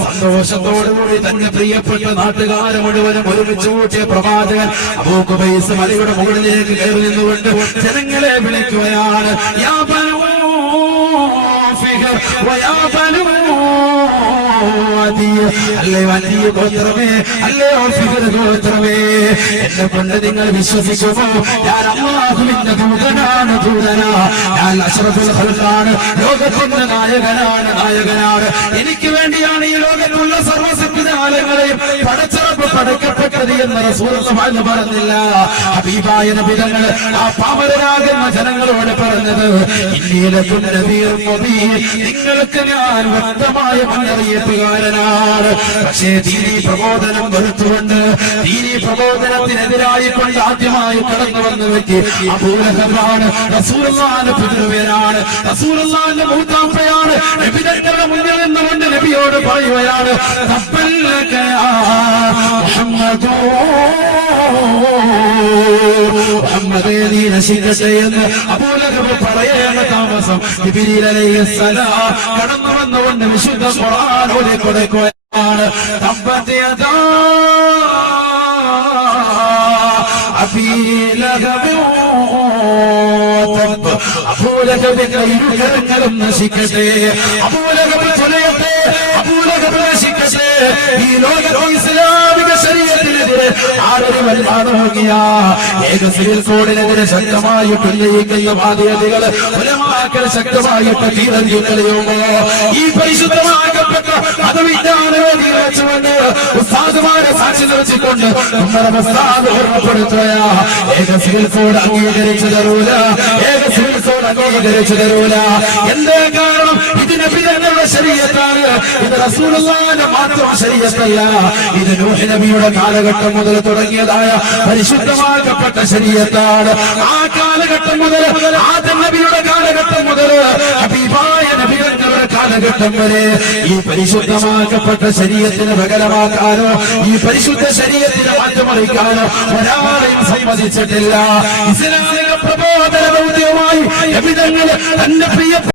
സന്തോഷത്തോടുകൂടി തന്റെ പ്രിയപ്പെട്ട നാട്ടുകാരെ മുഴുവനും ഒരുമിച്ച് കൂട്ടിയ പ്രവാചകൻ അബൂ ഖുബൈസ് മലയുടെ മുകളിലേക്ക് കയറി നിന്നുകൊണ്ട് ജനങ്ങളെ വിളിക്കുകയാണ്. യാ ബനൂ ഫിഹർ വയാ ബനൂ അല്ലയോ ഗോത്രമേ, അല്ലയോ ഫിഹർ ഗോത്രമേ, എന്നെ കൊണ്ട് നിങ്ങൾ വിശ്വസിക്കുമോ? ഞാൻ അല്ലാഹുവിന്റെ ദൂതനാണ്, ഞാൻ അഷ്റഫുൽ ഖൽഖാണ്, ലോകത്തിന്റെ നായകനാണ്. എനിക്ക് വേണ്ടിയാണ് ഈ ലോകത്തുള്ള സർവ്വശക്തി സകലജീവജാലങ്ങളെയും പടച്ചിറപ്പ് പടക്കപ്പെട്ടത് എന്ന് റസൂലുള്ളാഹി പറഞ്ഞില്ല. ഹബീബായ നബി തങ്ങൾ ആ പാമരരാകുന്ന ജനങ്ങളോട് പറഞ്ഞത് ഇന്നീലക്കും നബിയും മുബീൻ, നിങ്ങൾക്ക് ഞാൻ വ്യക്തമായ മുന്നറിയിപ്പുകാരനാണ്. പക്ഷേ ദീനീ പ്രബോധനം വെറുത്തുകൊണ്ട് ദീനീ പ്രബോധനത്തിനെതിരായി കൊണ്ട് ആദ്യമായി കടന്നു വന്ന വ്യക്തി അബൂലഹബാണ്. റസൂലുള്ളാഹിന്റെ പിതൃവ്യനാണ്, റസൂലുള്ളാഹിന്റെ മൂത്താപ്പയാണ്. നബി തങ്ങളുടെ മുന്നിൽ നിന്നുകൊണ്ട് നബിയോട് പറയുകയാണ് തബ്ബല്ലക യാ മുഹമ്മദോ, മുഹമ്മദേ നീ നശിക്കട്ടെ എന്ന് അബൂലഹബ് പറയേണ്ട താമസം ജിബ്രീൽ അലൈഹിസ്സലാം കടന്നു വന്നുകൊണ്ട് വിശുദ്ധ ഖുർആൻ ഓതിക്കൊടുക്കുകയാണ്. തബ്ബത് യദാ അബീ ലഹബ് തബ്ബ, അബൂലഹബിന്റെ ഇരുകരങ്ങളും നശിക്കട്ടെ, അബൂലഹബ് ചൊല്ലട്ടെ, അബൂലഹബ് നശിക്കട്ടെ. ഈ ലോകത്തെ ഇസ്ലാമിക ശരീഅത്തിനെതിരെ ആരൊരു വല്ലാതോങ്ങിയ ഏക സിവിൽ കോഡിനെതിരെ ശക്തമായിട്ട് ഉന്നയിക്കുന്ന ബാധ്യതകൾ ഉലമാക്കൾ ശക്തമായിട്ട് തീരഞ്ഞെടുക്കുകയുമോ ഈ പരിശുദ്ധമാക്കപ്പെട്ട മതവിജ്ഞാനവേദി വെച്ചുകൊണ്ട് ഉസ്താദുമാരെ സാക്ഷി നിർവഹിച്ചുകൊണ്ട് നമ്മുടെ ഉസ്താദ് ഓർമ്മപ്പെടുത്തുക ഏക സിവിൽ കോഡ് അംഗീകരിച്ചു തരൂല, ഏക സിവിൽ കോഡ് അംഗീകരിച്ചു തരൂല. എന്തേ കാരണം? ഇത് നബി തങ്ങളുടെ ശരീഅത്താണ്, ഇത് റസൂലുള്ളാഹിന്റെ മാത്രം ശരീഅത്തല്ല. ഇത് നൂഹ് നബിയുടെ കാലഘട്ടം മുതൽ തുടങ്ങിയതായ പരിശുദ്ധമാക്കപ്പെട്ട ശരീഅത്താണ്. ആ കാലഘട്ടം മുതൽ ആദം നബിയുടെ കാലഘട്ടം മുതൽ ഹബീബായ നബി തങ്ങളുടെ കാലഘട്ടം വരെ ഈ പരിശുദ്ധമാക്കപ്പെട്ട ശരീഅത്തിനെ പകരമാക്കാനോ ഈ പരിശുദ്ധ ശരീഅത്തിനെ മാറ്റിമറിക്കാനോ ഒരാളെയും സമ്മതിച്ചിട്ടില്ല. ഇസ്ലാമിക പ്രബോധന ദൗത്യവുമായി നബി തങ്ങൾ തന്റെ പ്രിയ